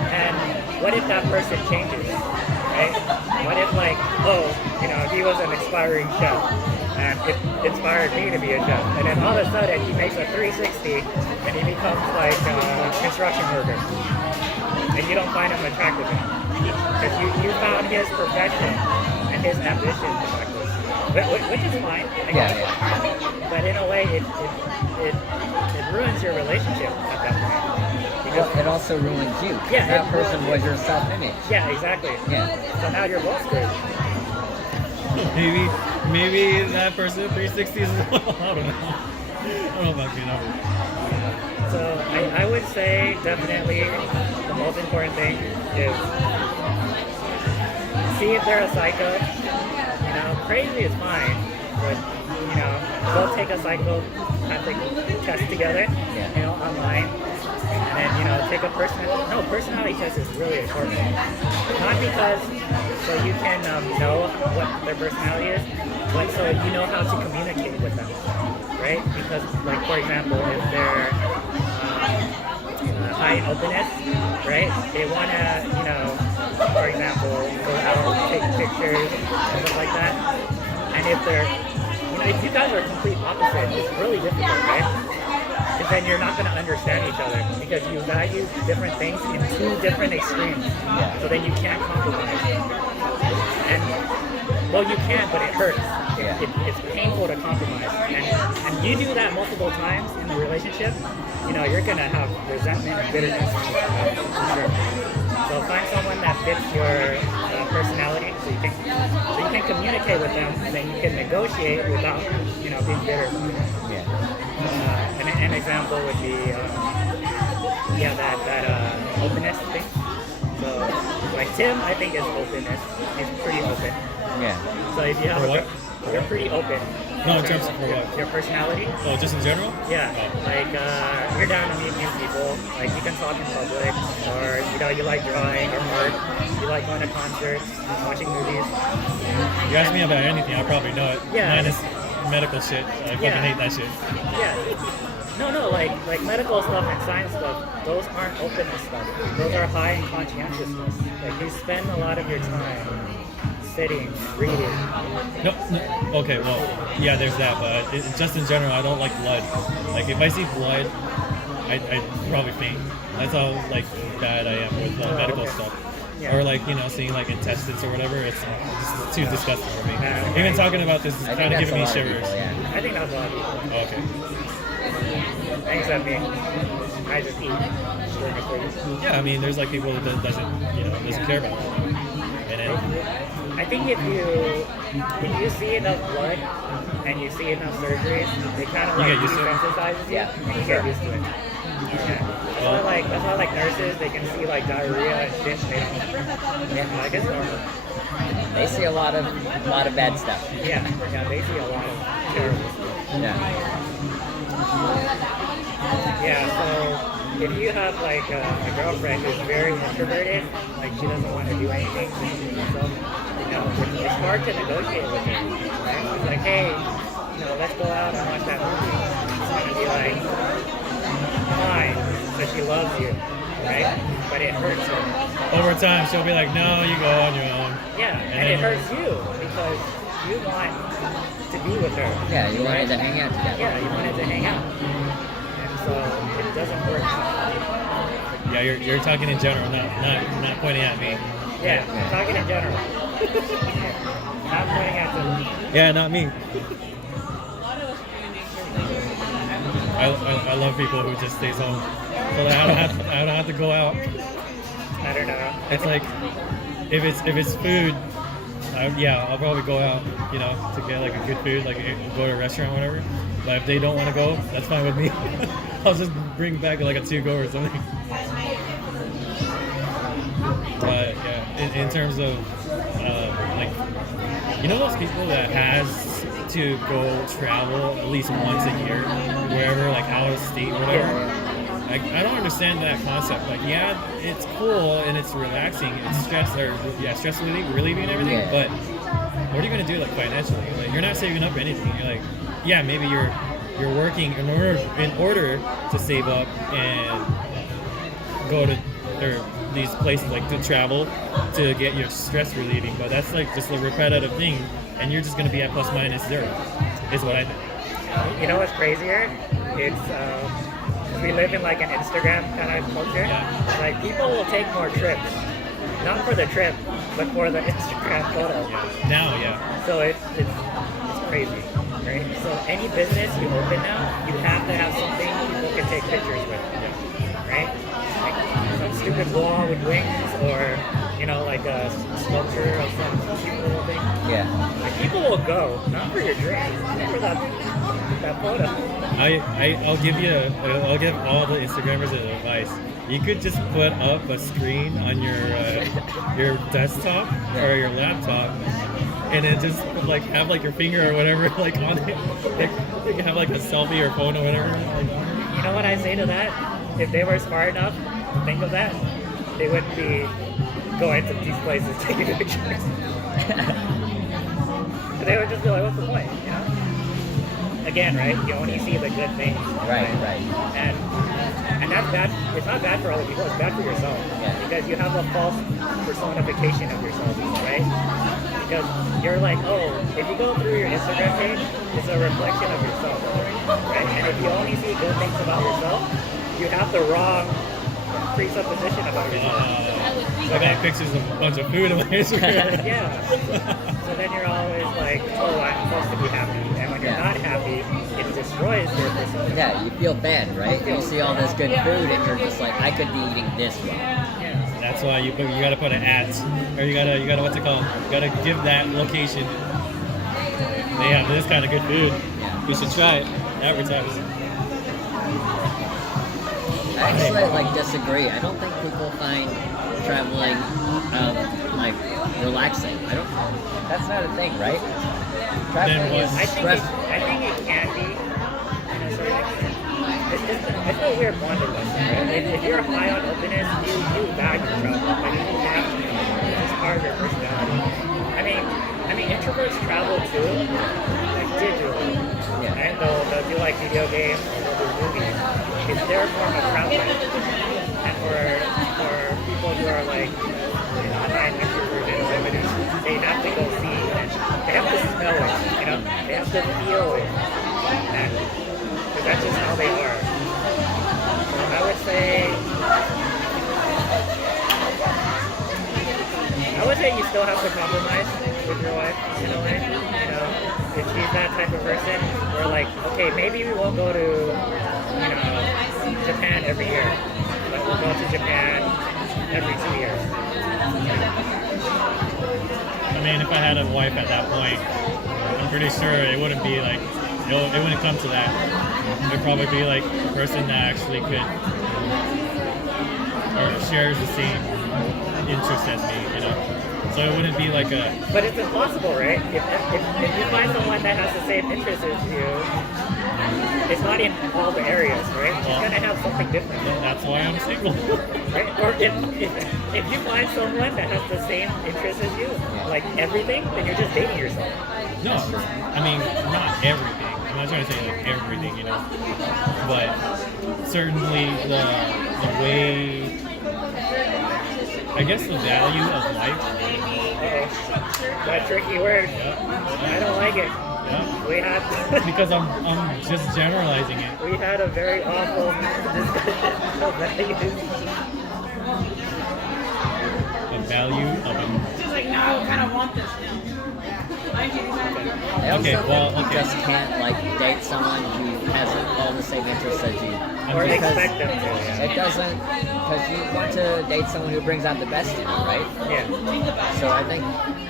And what if that person changes, right? What if he was an aspiring chef and it inspired me to be a chef, and then all of a sudden he makes a 360 and he becomes like a construction worker, and you don't find him attractive enough because you found his profession and his ambition attractive, which is fine, I guess. Yeah. But in a way, it ruins your relationship at that point. Because Well, it also ruins you. Yeah, That it person ruins was your self-image. yeah, exactly. Yeah. So now you're both screwed. Maybe that person 360 is I don't know. I don't know about being over. So I would say definitely the most important thing is see if they're a psycho. Crazy is fine, but go take a psychopathic test together, online, and then take a personality test is really important. Not because so you can know what their personality is, but so you know how to communicate with them, right? Because like for example, if they're high in openness, right? They want to, for example, go out, take pictures, and stuff like that. And if they're, if you guys are complete opposites, it's really difficult, right? Because then you're not going to understand each other because you value different things in two different extremes. So then you can't compromise. And, well, you can, but it hurts. It's painful to compromise. And you do that multiple times in a relationship, you're going to have resentment and bitterness. For sure. So find someone that fits your personality so you can communicate with them and then you can negotiate without, being bitter. An example would be, that openness thing. So, like Tim, I think is openness. He's pretty open. Yeah. So if you have you're pretty open. No, in terms of what? Your personality. Oh, just in general? Yeah, like you're down to meet new people. Like you can talk in public, or you like drawing or art. You like going to concerts, watching movies. You ask me about anything, I probably know it. Yeah. Minus medical shit. I fucking hate that shit. Yeah. No, like medical stuff and science stuff. Those aren't openness stuff. Those are high in conscientiousness. Like you spend a lot of your time sitting, reading. No, okay, well, yeah, there's that, but just in general, I don't like blood. Like, if I see blood, I probably faint. That's how, bad I am with medical stuff. Yeah. Or, seeing, intestines or whatever, it's just too disgusting for me. Okay. Even talking about this is I kind think of that's giving a me lot of shivers. people, yeah. I think that's a lot of people. Oh, okay. Except me. I just eat sugar free. Yeah, I mean, there's, people that doesn't care about it. And then, I think if you see enough blood and you see enough surgeries, it kind of You get used to it? desensitizes you, and you get used to it. Yeah. That's why nurses, they can see diarrhea and shit, and they don't. It's normal. They see a lot of bad stuff. Yeah, they see a lot of terrible stuff. Yeah, so if you have a girlfriend who's very introverted, she doesn't want to do anything, so it's hard to negotiate with her. Right? It's like, hey, let's go out and watch that movie. It's gonna be like, fine, so she loves you, right? But it hurts her. over time, she'll be like, no, you go on your own. Yeah, and it hurts you because you want to be with her. Yeah, you wanted right? to hang out together. Yeah, you wanted to hang out. And so it doesn't work. Yeah, Yeah, you're talking in general, not pointing at me. Yeah, I'm talking in general. Not pointing at them. Yeah, not me. A lot of us are doing nature things. I love people who just stays home, so that I don't have to go out. I don't know. It's like if it's food, I'll probably go out, to get like a good food, like go to a restaurant, or whatever. But if they don't want to go, that's fine with me. I'll just bring back like a to-go or something. But yeah, in terms of like, those people that has to go travel at least once a year, wherever, like out of state, or whatever. Like, I don't understand that concept. Like, yeah, it's cool and it's relaxing, it's stress relieving and everything. Yeah. But what are you gonna do, like, financially? Like, you're not saving up anything. You're like, yeah, maybe you're working in order to save up and go to these places, like to travel to get your stress relieving. But that's like just a repetitive thing, and you're just gonna be at plus minus zero. Is what I think. You know what's crazier? It's we live in like an Instagram kind of culture. Yeah. Like people will take more trips, not for the trip, but for the Instagram photo. Now, yeah. So it's crazy, right? So any business you open now, you have to have something people can take pictures with, right? Like some stupid wall with wings, or like a sculpture of some cute little thing. Yeah. Like people will go not for your drink, but for that photo. I'll give all the Instagrammers an advice. You could just put up a screen on your desktop or your laptop, and then just like have like your finger or whatever like on it. Like, you can have like a selfie or phone or whatever. You know what I say to that? If they were smart enough to think of that, they wouldn't be going to these places taking pictures. They would just be like, what's the point? Again, right? You only see the good things. Right. And that's bad. It's not bad for other people. It's bad for yourself. Yeah. Because you have a false personification of yourself, right? Because you're like, oh, if you go through your Instagram page, it's a reflection of yourself, right? And if you only see good things about yourself, you have the wrong presupposition about yourself. So I got pictures of a bunch of food on my Instagram. Yeah. So then you're always like, oh, I'm supposed to be happy. And when you're not happy, it destroys your persona. Yeah, you feel bad, right? You see all this good food and you're just like, I could be eating this well. Yeah. That's why you gotta put an ad, or you gotta what's it called? You gotta give that location. They have this kind of good food. Yeah. You should try it. Advertise. I actually disagree. I don't think people find traveling like relaxing. That's not a thing, right? Traveling is I think it stressful. can be, in a certain extent. It's a weird bonding lesson, right? If you're high on openness, you value travel. Like, you have to. It's part of your personality. I mean, introverts travel too, like digitally. Yeah. Right? They'll do like video games, or they'll do movies. It's their form of traveling. And for people who are like, non-extroverted or limited, they have to go see it. They have to smell it, They have to feel it. Because that's just how they are. So I would say you still have to compromise with your wife in a way. If she's that type of person, we're like, okay, maybe we won't go to, Japan every year, but we'll go to Japan every 2 years. I mean, if I had a wife at that point, I'm pretty sure it wouldn't be like, it wouldn't come to that. It would probably be like a person that actually could, or shares the same interest as me, So it wouldn't be like a... But it's impossible, right? If you find someone that has the same interests as you, it's not in all the areas, right? You're gonna have something different. That's why I'm single. Right? Or if you find someone that has the same interests as you, like everything, then you're just dating yourself. No, I mean, not everything. I'm not trying to say like everything, But certainly the way, I guess the value of life. That tricky word. Yeah. I don't like it. Yeah. We had Because I'm just generalizing it. we had a very awful discussion of values. value of them. She's like, no, I kind of want this now. Mind you, I also Okay, well, think you okay. just can't like date someone who has all the same interests as you. Or Because expect them to, yeah. it doesn't, because you want to date someone who brings out the best in you, right? Yeah. So I think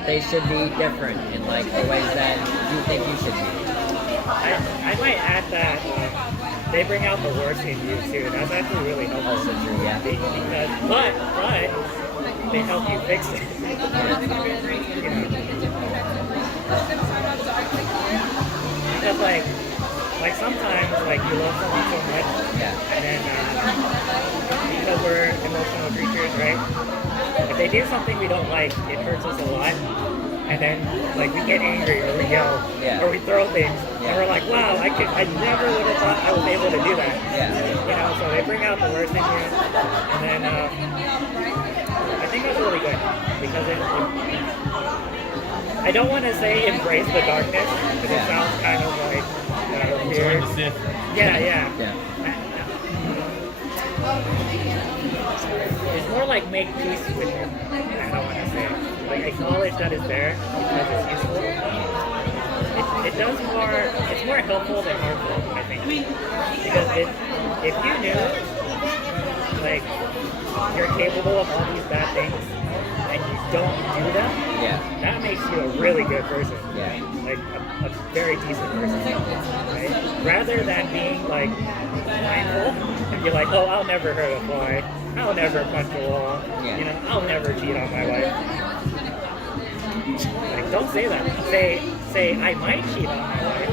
they should be different in like the ways that you think you should be. I might add that they bring out the worst in you too. That's actually really helpful. Also true, yeah. Because, but they help you fix it. You know? Because like sometimes like you love someone so much, Yeah. and then because we're emotional creatures, right? If they do something we don't like, it hurts us a lot. And then like we get angry or we yell Yeah. or we throw things, Yeah. and we're like, wow, I never would have thought I was able to do that. Yeah. You know, so they bring out the worst in you, and then I think that's really good because I don't want to say embrace the darkness because Yeah. it sounds kind of like Join weird. the Sith. Yeah. Yeah. It's more like make peace with it. I don't want to say it. Like acknowledge that it's there because it's useful. It's more helpful than harmful, I think. Because if you knew like you're capable of all these bad things and you don't do them, Yeah. that makes you a really good person. Yeah. Like a very decent person. Right? Rather than being like mindful and be like, oh, I'll never hurt a fly. I'll never punch a wall. Yeah. You know, I'll never cheat on my wife. Like, don't say that. Say I might cheat on my wife.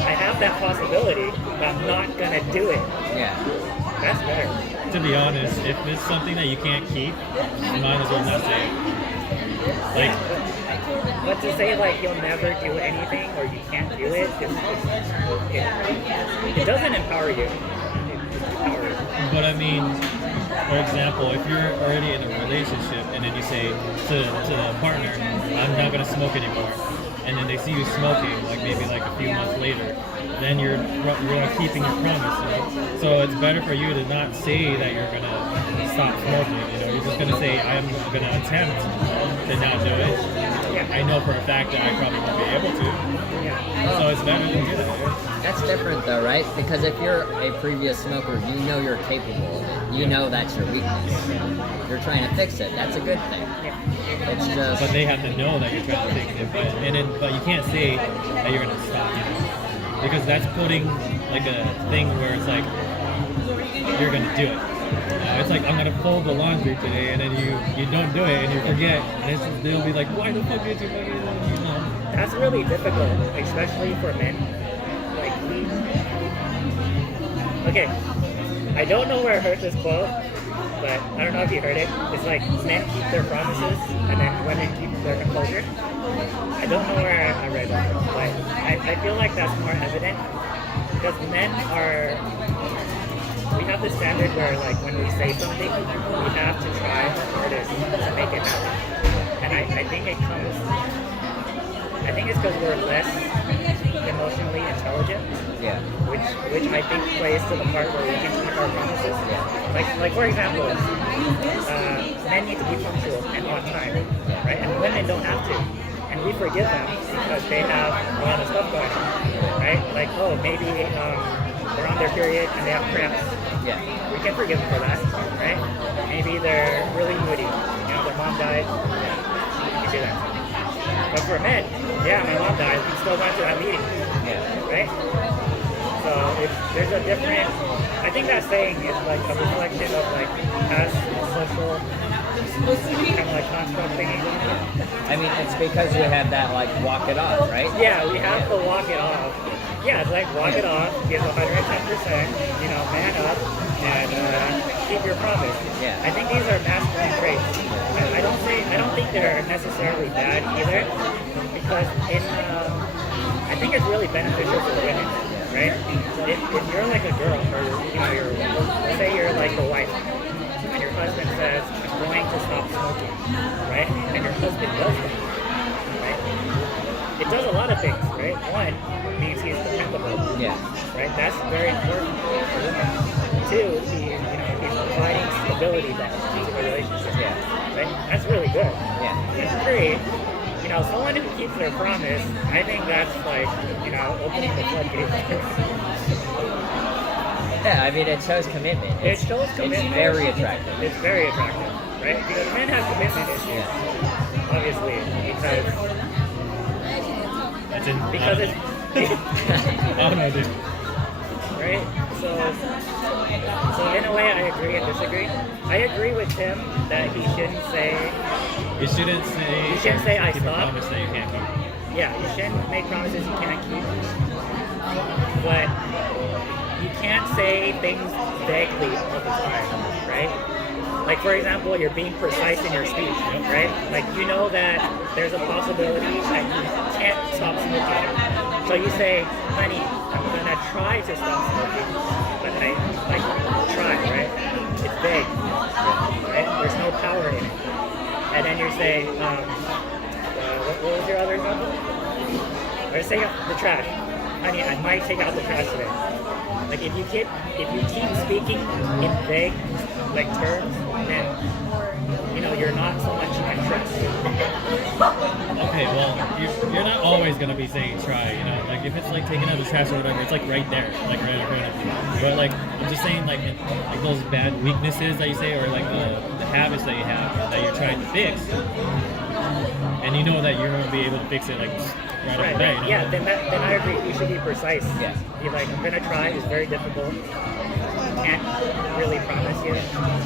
I have that possibility, but I'm not gonna do it. Yeah. That's better. To be honest, if it's something that you can't keep, you might as well not say it. Like, But to say like you'll never do anything or you can't do it, it doesn't empower you. It empowers you. but I mean, for example, if you're already in a relationship and then you say to the partner, I'm not gonna smoke anymore, and then they see you smoking, like maybe like a few months later, then you're not keeping your promise. You know? So it's better for you to not say that you're gonna stop smoking. You know, you're just gonna say I'm gonna attempt to not do it. I know for a fact that I probably won't be able to. Yeah. So it's better to do that. That's different though, right? Because if you're a previous smoker, you know you're capable of it. You know that's your weakness. You're trying to fix it. That's a good thing. It's just But they have to know that you're trying to fix it. But you can't say that you're gonna stop. You know? Because that's putting like a thing where it's like you're gonna do it. It's like I'm gonna fold the laundry today, and then you don't do it, and you forget, and they'll be like, why the fuck did you fucking, you know? That's really difficult, especially for men. Like okay, I don't know where I heard this quote, but I don't know if you heard it. It's like men keep their promises and then women keep their composure. I don't know where I read that, but I feel like that's more evident because men we have this standard where like when we say something, we have to try our hardest to make it happen. And I think it's because we're less emotionally intelligent, yeah. which I think plays to the part where we can keep our promises. Like for example, men need to be punctual and on time, right? And women don't have to. And we forgive them because they have a lot of stuff going on, right? Like, oh, maybe they're on their period and they have cramps. Yeah. We can forgive them for that, right? Maybe they're really moody. You know, their mom died. We can do that. But for men, yeah, my mom died. We still went to that meeting, right? So there's a different. I think that saying is like a reflection of like past social kind of like construct thingy. I mean, it's because you had that like walk it off, right? Yeah, we have to walk it off. Yeah, it's like walk it off, give 110%, you know, man up, and keep your promise. Yeah. I think these are masculine traits. I don't think they're necessarily bad either, because I think it's really beneficial for women, right? If you're like a girl, or you know, let's say you're like a wife, and your husband says, I'm going to stop smoking, right? And your husband does that, right? It does a lot of things, right? One, means he's dependable. Yeah. Right? That's very important for women. Two, he's providing stability back to the relationship. Yeah. right? That's really good. Yeah. And 3, you know, someone who keeps their promise, I think that's like, you know, opening the floodgates. Yeah, I mean, it shows commitment. It shows commitment. It's very attractive. It's very attractive, right? Because men have commitment issues, obviously, I didn't. because it's Oh no, dude. right. So in a way, I agree and disagree. I agree with Tim that he shouldn't say You shouldn't say. You shouldn't say I keep a stopped. promise that you can't keep. Yeah, you shouldn't make promises you can't keep. But you can't say things vaguely all the time, right? Like, for example, you're being precise in your speech, right? Like, you know that there's a possibility that you can't stop smoking. So you say, honey, I'm gonna try to stop smoking, but I, like, try, right? It's vague, right? There's no power in it. And then you say, what was your other example? Or say the trash. Honey, I might take out the trash today. Like if you keep speaking in vague like terms, then you know you're not someone you can trust. Okay, well, you're not always gonna be saying try, you know. Like if it's like taking out the trash or whatever, it's like right there, like right in front of you. But like I'm just saying, like those bad weaknesses that you say, or like the habits that you have that you're trying to fix, and you know that you're gonna be able to fix it like right off the bat. You know? Yeah, then I agree. You should be precise. Yeah. You're like, I'm gonna try. It's very difficult. Can't really promise you,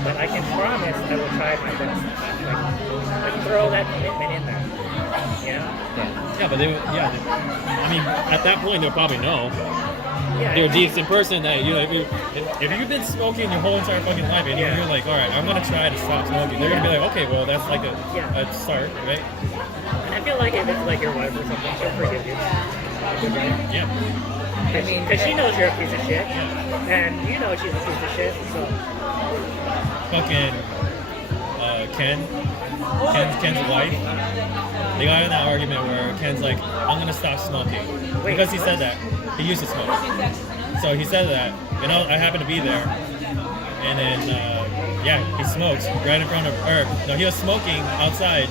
but I can promise I will try my best. Like throw that commitment in there. You know? Yeah, but I mean, at that point they'll probably know. Yeah. You're a decent person that you know. If you've been smoking your whole entire fucking life and you're like, all right, I'm gonna try to stop smoking, they're gonna be like, okay, well that's like a start, right? And I feel like if it's like your wife or something, she'll forgive you. Yeah. I mean, because she knows you're a piece of shit, and you know she's a piece of shit, so. Fucking Ken's wife. They got in that argument where Ken's like, I'm gonna stop smoking. Because he said that. He used to smoke. So he said that, and I happened to be there. And then, he smokes right in front of her. No, he was smoking outside,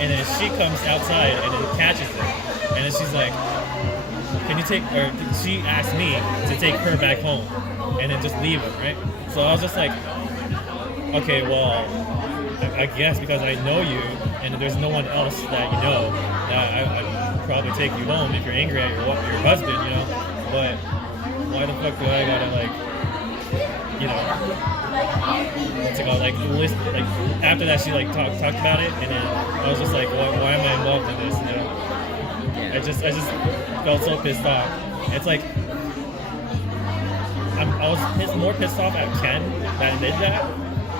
and then she comes outside and then catches it. And then she's like, can you take, or she asked me to take her back home and then just leave it, right? So I was just like, okay, well, I guess because I know you and there's no one else that you know, that I'd probably take you home if you're angry at your husband, you know? But why the fuck do I gotta, like, you know, what's it called, like, list, like, after that she, like, talked about it, and then I was just like, why am I involved in this, you know? I just felt so pissed off. It's like, I was more pissed off at Ken that did that.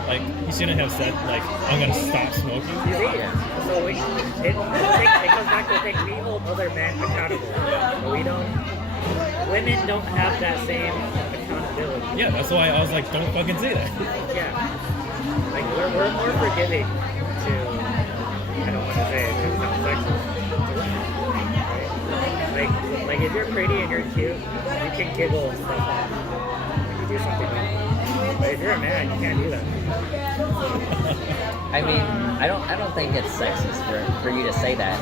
Like, he shouldn't have said, like, I'm gonna stop smoking. You see? So it comes back to the thing, we hold other men accountable. But women don't have that same accountability. Yeah, that's why I was like, don't fucking say that. Yeah. Like, we're more forgiving to, I don't want to say it because it sounds sexist. Right? Like if you're pretty and you're cute, you can giggle and stuff when you do something wrong. But if you're a man, you can't do that. I mean, I don't think it's sexist for you to say that.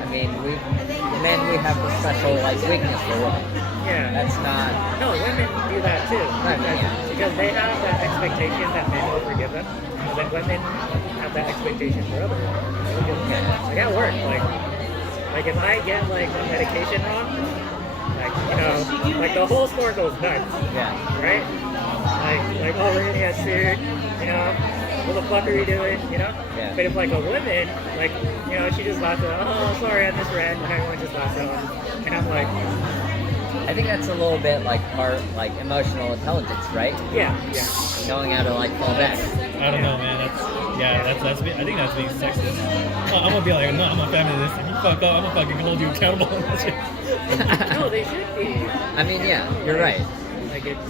I mean, we have a special like weakness for women. Yeah. That's not. No, women do that too. Right. Because they have that expectation that men will forgive them. And then women have that expectation for other women. Like at work, like if I get like a medication wrong, like, you know, like the whole store goes nuts. Yeah. Right? Like, oh, we're gonna get sued, you know, what the fuck are you doing, you know? Yeah. But if like a woman, like, you know, she just laughs at, oh, sorry, I misread, and everyone just laughs at her. And I'm like, I think that's a little bit like part like emotional intelligence, right? yeah. Knowing how to like fall back. I don't know, man. I think that's being sexist. I'm gonna be like, no, I'm a feminist. If you fuck up, I'm gonna fucking hold you accountable. No, they should be. I mean, yeah, you're right. Like it's.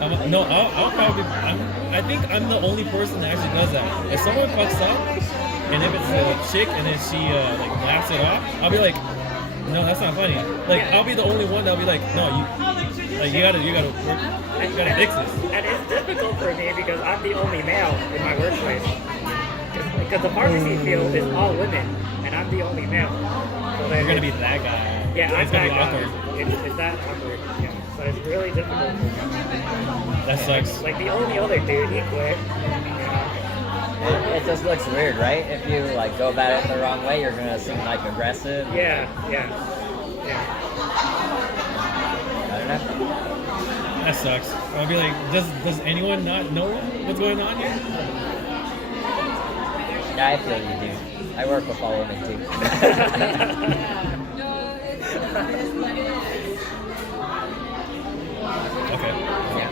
I'll probably. I think I'm the only person that actually does that. If someone fucks up, and if it's a chick and then she like laughs it off, I'll be like, no, that's not funny. Like I'll be the only one that'll be like, no, you gotta fix this. And it's difficult for me because I'm the only male in my workplace. because the pharmacy field is all women, and I'm the only male. So then You're gonna be that guy. yeah, I'm it's gonna that be guy. awkward. It's that awkward. Yeah. So it's really difficult for me. That sucks. Like the only other dude, he quit. It just looks weird, right? If you like go about it the wrong way, you're gonna seem like aggressive. Yeah. I don't know. That sucks. I'll be like, does anyone not know what's going on here? Yeah, I feel you do. I work with all women too. No, it's what it is. Okay. Yeah.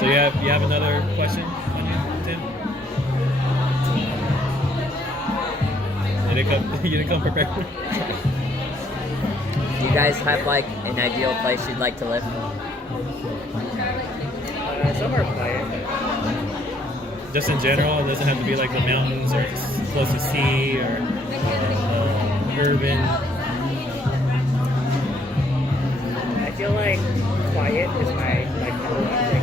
So you have another question on you, Tim? You didn't come prepared. Do you guys have like an ideal place you'd like to live? Somewhere quiet. Just in general, it doesn't have to be like the mountains or close to sea or urban. I feel like quiet is my number one thing.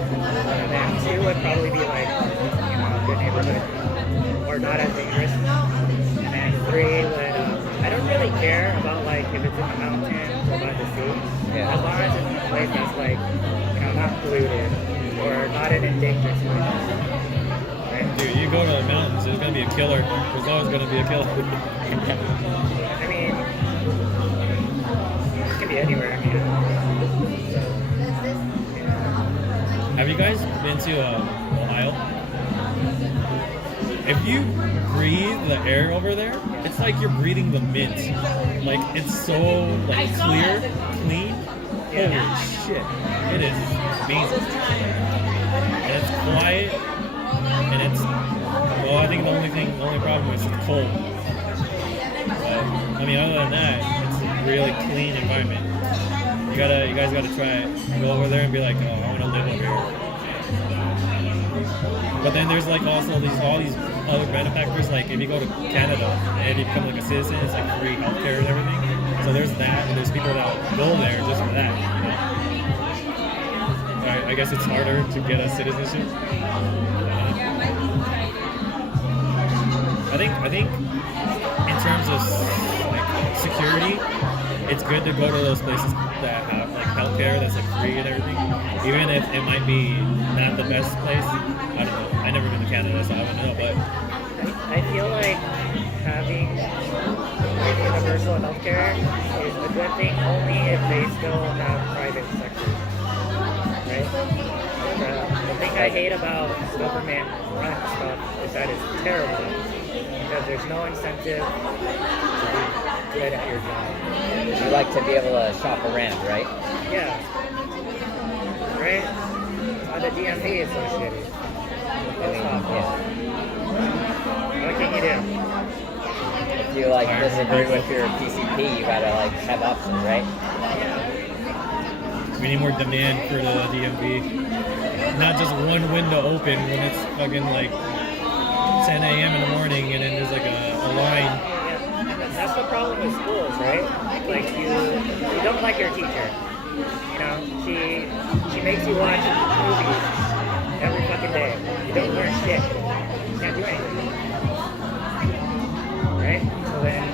And then two would probably be like, a good neighborhood or not as dangerous. And then three would, I don't really care about like if it's in the mountains or by the sea. Yeah. As long as it's in a place that's like, not polluted or not an endangered species. Right? Dude, you go to the mountains, there's gonna be a killer. There's always gonna be a killer. I mean, it could be anywhere. Have you guys been to Ohio? If you breathe the air over there, it's like you're breathing the mint. Like it's so like clear, clean. Holy shit! It is amazing. And it's quiet, and it's well. I think the only problem is it's cold. But, I mean, other than that, it's a really clean environment. You guys gotta try it. Go over there and be like, oh, I want to live over here. But then there's like also all these other benefactors. Like if you go to Canada and you become like a citizen, it's like free healthcare and everything. So there's that, and there's people that go there just for that. I guess it's harder to get a citizenship. I think in terms of like security, it's good to go to those places that have like healthcare that's like free and everything, even if it might be not the best place. I don't know. I never been to Canada, so I don't know. But I feel like having universal healthcare is a good thing only if they still have private sectors, right? The thing I hate about government run stuff is that it's terrible because there's no incentive to be good at your job. You like to be able to shop around, right? Yeah. Right? The DMV is so shitty. Yeah. What can you do? If you like disagree with your PCP, you gotta like have options, right? we need more demand for the DMV. Not just one window open when it's fucking like 10 a.m. in the morning and then there's like a line. That's the problem with schools, right? Like you don't like your teacher. She makes you watch movies every fucking day. You don't learn shit. You can't do anything. Right? So then,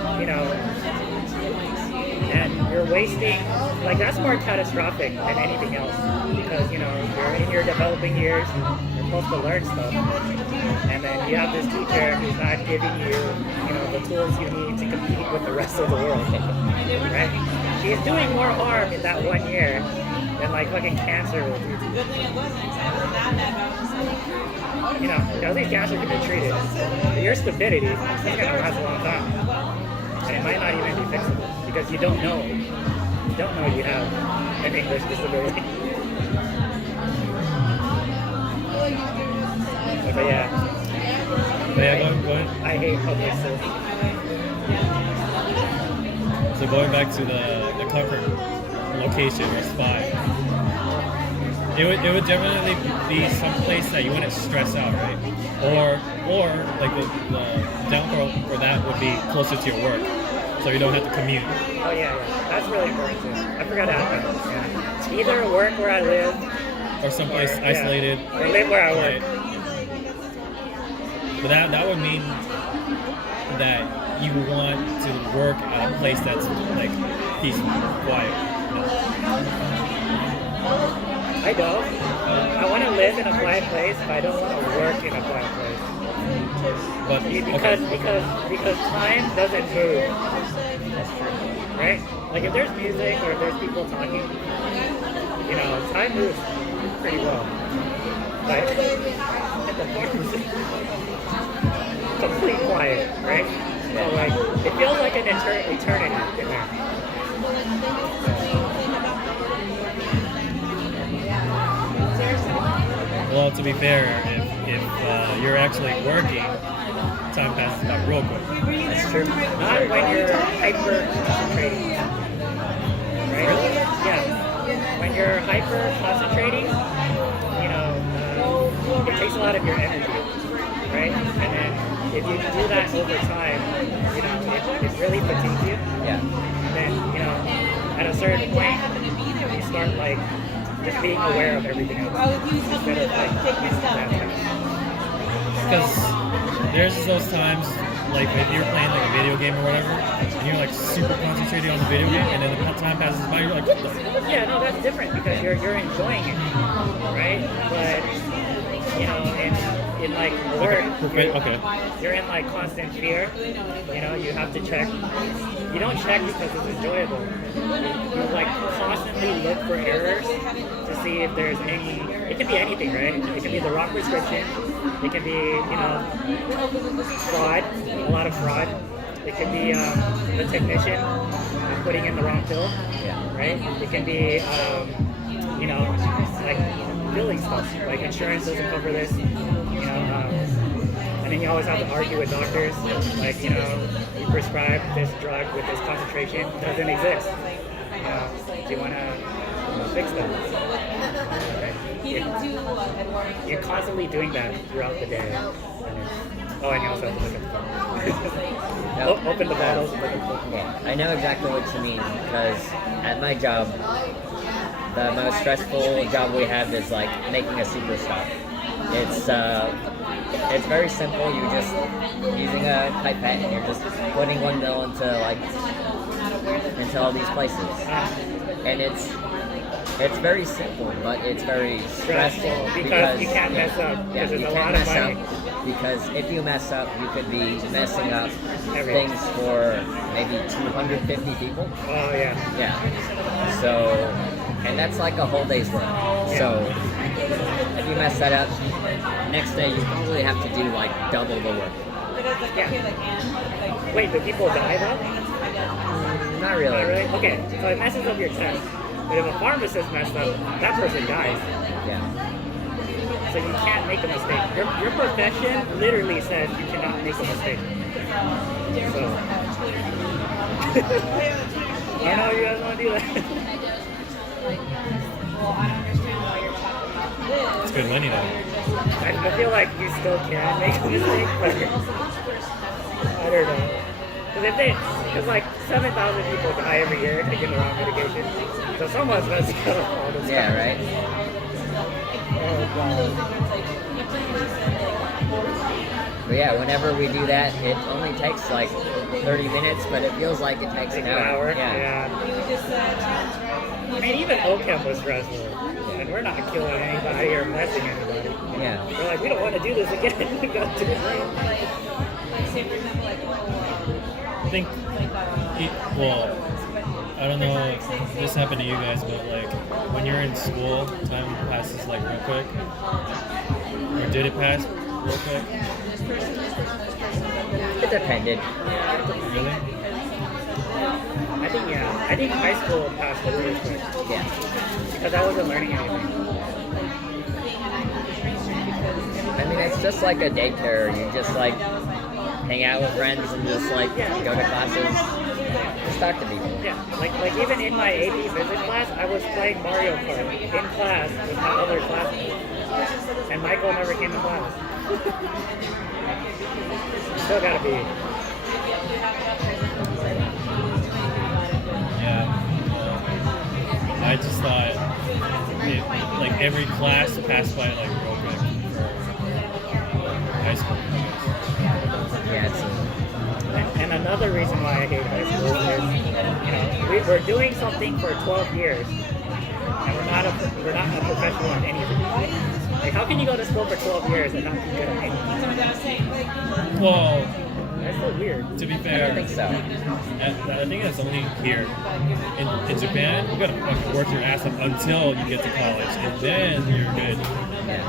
and you're wasting, like that's more catastrophic than anything else. Because, you're in your developing years, you're supposed to learn stuff. And then you have this teacher who's not giving you, the tools you need to compete with the rest of the world. Right? She's doing more harm in that 1 year than like fucking cancer will do to you. At least cancer can be treated. But your stupidity is going to last a long time. And it might not even be fixable because you don't know. You don't know you have an English disability. But yeah. Go ahead. I hate public schools. So going back to the comfort location or spot, it would definitely be some place that you wouldn't stress out, right? Or like the downfall for that would be closer to your work, so you don't have to commute. Oh yeah. That's really important too. I forgot to add that. Yeah. Either work where I live, Or someplace isolated. or live where I work. But that would mean that you want to work at a place that's like peaceful, quiet. I don't. I want to live in a quiet place, but I don't want to work in a quiet place. But Because time doesn't move. Right? Like if there's music or if there's people talking, you know, time moves pretty well. But at the farm, complete quiet, right? So like it feels like an eternity in there. well, to be fair, if you're actually working, time passes by real quick. That's true. Not when you're hyper concentrating. Right? Really? Yeah. When you're hyper concentrating, you know, it takes a lot of your energy, right? And then if you do that over time, you know, it really fatigues you. Yeah. And then, you know, at a certain point, you start like just being aware of everything else instead of like that. Because there's those times, like if you're playing like a video game or whatever, and you're like super concentrated on the video game, and then the time passes by, you're like, what the? Yeah, no, that's different because you're enjoying it, right? But you know, in like work, you're in like constant fear. You know, you have to check. You don't check because it's enjoyable. You like constantly look for errors to see if there's any. It can be anything, right? It can be the wrong prescription. It can be, you know, fraud, a lot of fraud. It can be the technician putting in the wrong pill, right? It can be, you know, like billing stuff, like insurance doesn't cover this, you know, and then you always have to argue with doctors, like, you know, you prescribe this drug with this concentration, it doesn't exist. You know, do you want to fix that? Right? You're constantly doing that throughout the day. Oh, and you also have to look at the phone. Open the bottles and look at the phone. I know exactly what you mean because at my job, the most stressful job we have is like making a superstar. It's very simple. You're just using a pipette and you're just putting one mil into all these places, and it's very simple, but it's very stressful because you can't mess up. Yeah, There's you a can't lot of mess money. up because if you mess up, you could be messing up Everything. things for maybe 250 people. Oh yeah. Yeah. So, and that's like a whole day's work. So, if you mess that up, next day you probably have to do like double the work. Yeah. Wait, do people die though? Not really. Not really? Okay, so it messes up your test. But if a pharmacist messed up, that person dies. Yeah. So you can't make a mistake. Your profession literally says you cannot make a mistake. So. I don't know if you guys want to do that. It's good money though. I feel like you still can make a mistake, but I don't know. Because like 7,000 people die every year taking the wrong medication. So someone's messing up all this Yeah, time. right? Oh god. But yeah, whenever we do that, it only takes like 30 minutes, but it feels like it takes Like an hour. Yeah. I mean, even OChem was stressful. And we're not killing anybody or messing anybody. Yeah. We're like, we don't want to do this again. We got to do it. I think, well, I don't know if this happened to you guys, but like when you're in school, time passes like real quick. Or did it pass real quick? It depended. Really? I think high school passed really quick. Yeah. Because I wasn't learning anything. I mean, it's just like a daycare. You just like hang out with friends and just like go to classes, just talk to people. Yeah, like even in my AP physics class, I was playing Mario Kart in class with my other classmates. And Michael never came to class. Still gotta be. Yeah. I just thought like every class passed by like real quick for high school. I guess. another reason why I hate high school is, you know, we're doing something for 12 years, and we're not a professional in anything. Like, how can you go to school for 12 years and not be good at anything? Well, That's so weird. to be I don't fair, think so. I think that's only here. In Japan, you gotta fucking work your ass off until you get to college, and then you're good.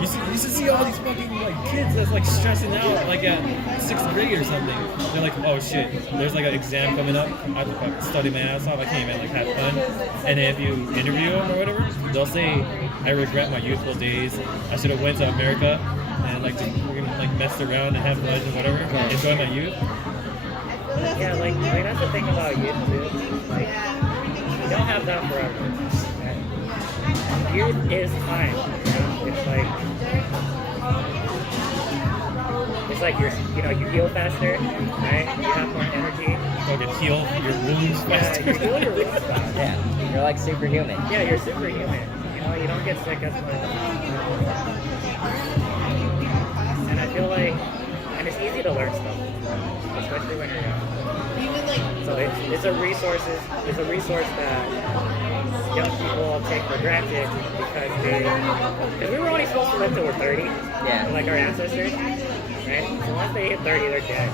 You should see all these fucking like kids that's like stressing out like at 6th grade or something. They're like, oh shit, there's like an exam coming up. I have to fucking study my ass off. I can't even like have fun. And then if you interview them or whatever, they'll say, I regret my youthful days. I should have went to America and like just like messed around and have fun and whatever. Enjoy my youth. Yeah, like that's the thing about youth too. Like, you don't have that forever. And youth is time. You know? It's like you heal faster, right? You have more energy. Fucking heal your wounds Yeah, faster. you heal your wounds faster. Yeah, you're like superhuman. Yeah, you're superhuman. You know, you don't get sick as much. And I feel like, and it's easy to learn stuff, especially when you're young. So it's a resource that young people take for granted because we were only supposed to live till we're 30, like our ancestors, right? So once they hit 30, they're dead,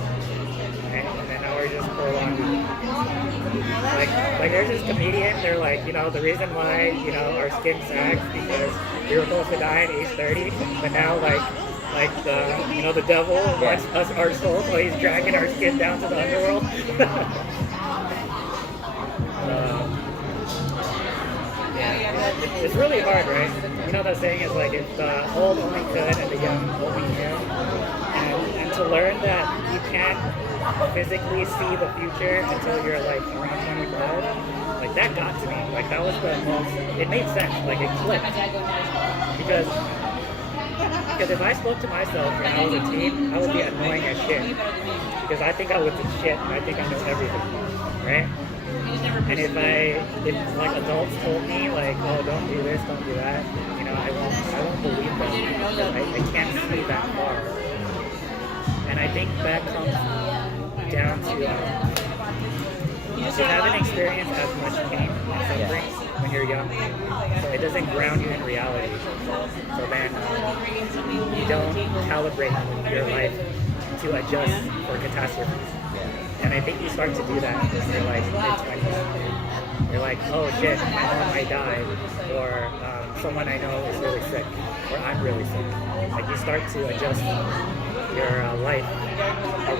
right? And then now we're just prolonging. Like there's this comedian, they're like, you know, the reason why, you know, our skin sags because we were supposed to die at age 30, but now like the devil wants us our soul, so he's dragging our skin down to the underworld. It's really hard, right? You know that saying is like, if the old only could and the young only knew. And to learn that you can't physically see the future until you're like around 25, like that got to me. Like that was the most, it made sense, like it clicked. Because if I spoke to myself when I was a teen, I would be annoying as shit. Because I think I would do shit and I think I know everything, right? And if like adults told me like, oh, don't do this, don't do that, you know, I won't believe them. I can't see that far. And I think that comes down to you haven't experienced as much pain and suffering when you're young, so it doesn't ground you in reality. So then you don't calibrate your life to adjust for catastrophes. And I think you start to do that when you're like mid-20s. You're like, oh shit, my mom might die, or someone I know is really sick, or I'm really sick. Like you start to adjust your life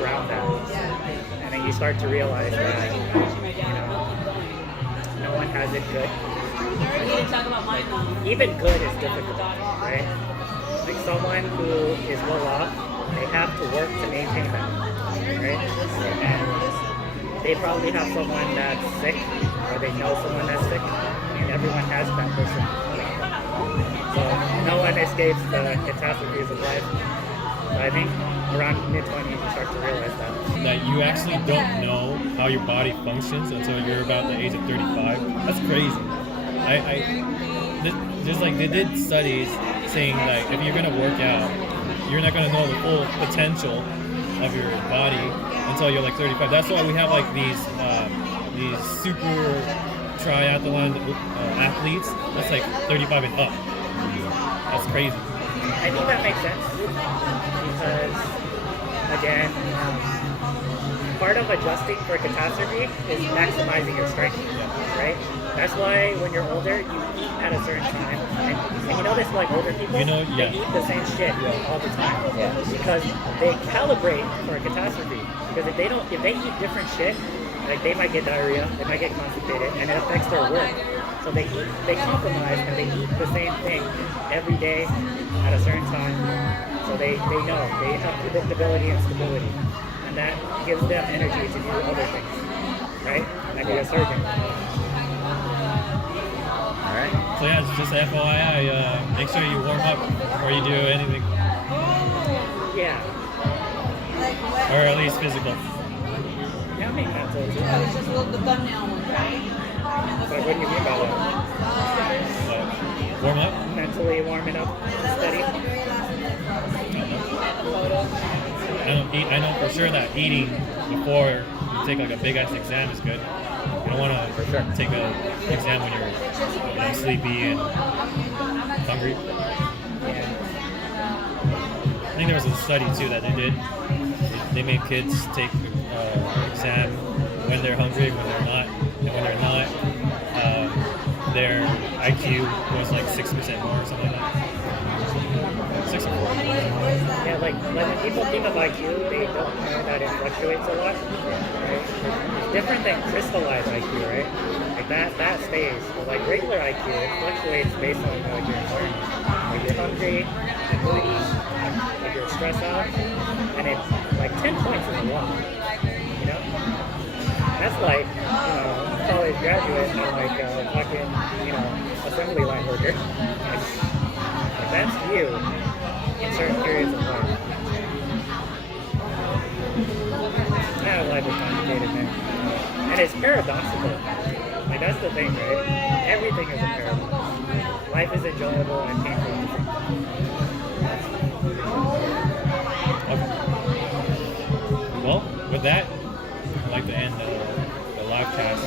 around that, and then you start to realize that, you know, no one has it good. Like, even good is difficult, right? Like someone who is well off, they have to work to maintain that, right? And they probably have someone that's sick, or they know someone that's sick, and everyone has that person. So no one escapes the catastrophes of life. But I think around mid-20s you start to realize that you actually don't know how your body functions until you're about the age of 35. That's crazy. There's like, they did studies saying like if you're gonna work out, you're not gonna know the full potential of your body until you're like 35. That's why we have like these super triathlon athletes that's like 35 and up. That's crazy. I think that makes sense because, again, part of adjusting for catastrophe is maximizing your strength, right? That's why when you're older, you eat at a certain time. And you notice like older people, they eat the same shit all the time because they calibrate for a catastrophe. Because if they eat different shit, like they might get diarrhea, they might get constipated, and it affects their work. So they compromise and they eat the same thing every day at a certain time. So they know, they have predictability and stability. And that gives them energy to do other things, right? Like be a surgeon. Alright. So yeah, just FYI, make sure you warm up before you do anything. Yeah. Or at least physical. Yeah, I mean mental too. It's just the thumbnail one, right? So what do you mean by that? Warm up? Mentally warming up to study? I know for sure that eating before you take like a big ass exam is good. You don't want to For sure. take an exam when you're sleepy and hungry. Yeah. I think there was a study too that they did. They made kids take exam when they're hungry, when they're not, and when they're not, their IQ was like 6% more or something like that. 6 or 4. Yeah, like when people think of IQ, they don't know that it fluctuates a lot. Right? It's different than crystallized IQ, right? Like that stays. But like regular IQ, it fluctuates based on like your environment. Like you're hungry, you're moody, like you're stressed out, and it's like 10 points is a lot. You know? That's like, college graduate and like fucking, assembly line worker. Like that's you in certain periods of life. Yeah, life is complicated, man. And it's paradoxical. Like that's the thing, right? Everything is a paradox. Life is enjoyable and painful at the same time. Okay. Well, with that, I'd like to end the live cast.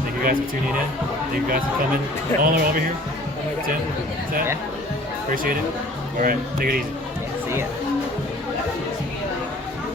Thank you guys for tuning in. Thank you guys for coming all the way over here. Oh my God. Tim, Ted, Yeah. appreciate it. All right, take it easy. See ya.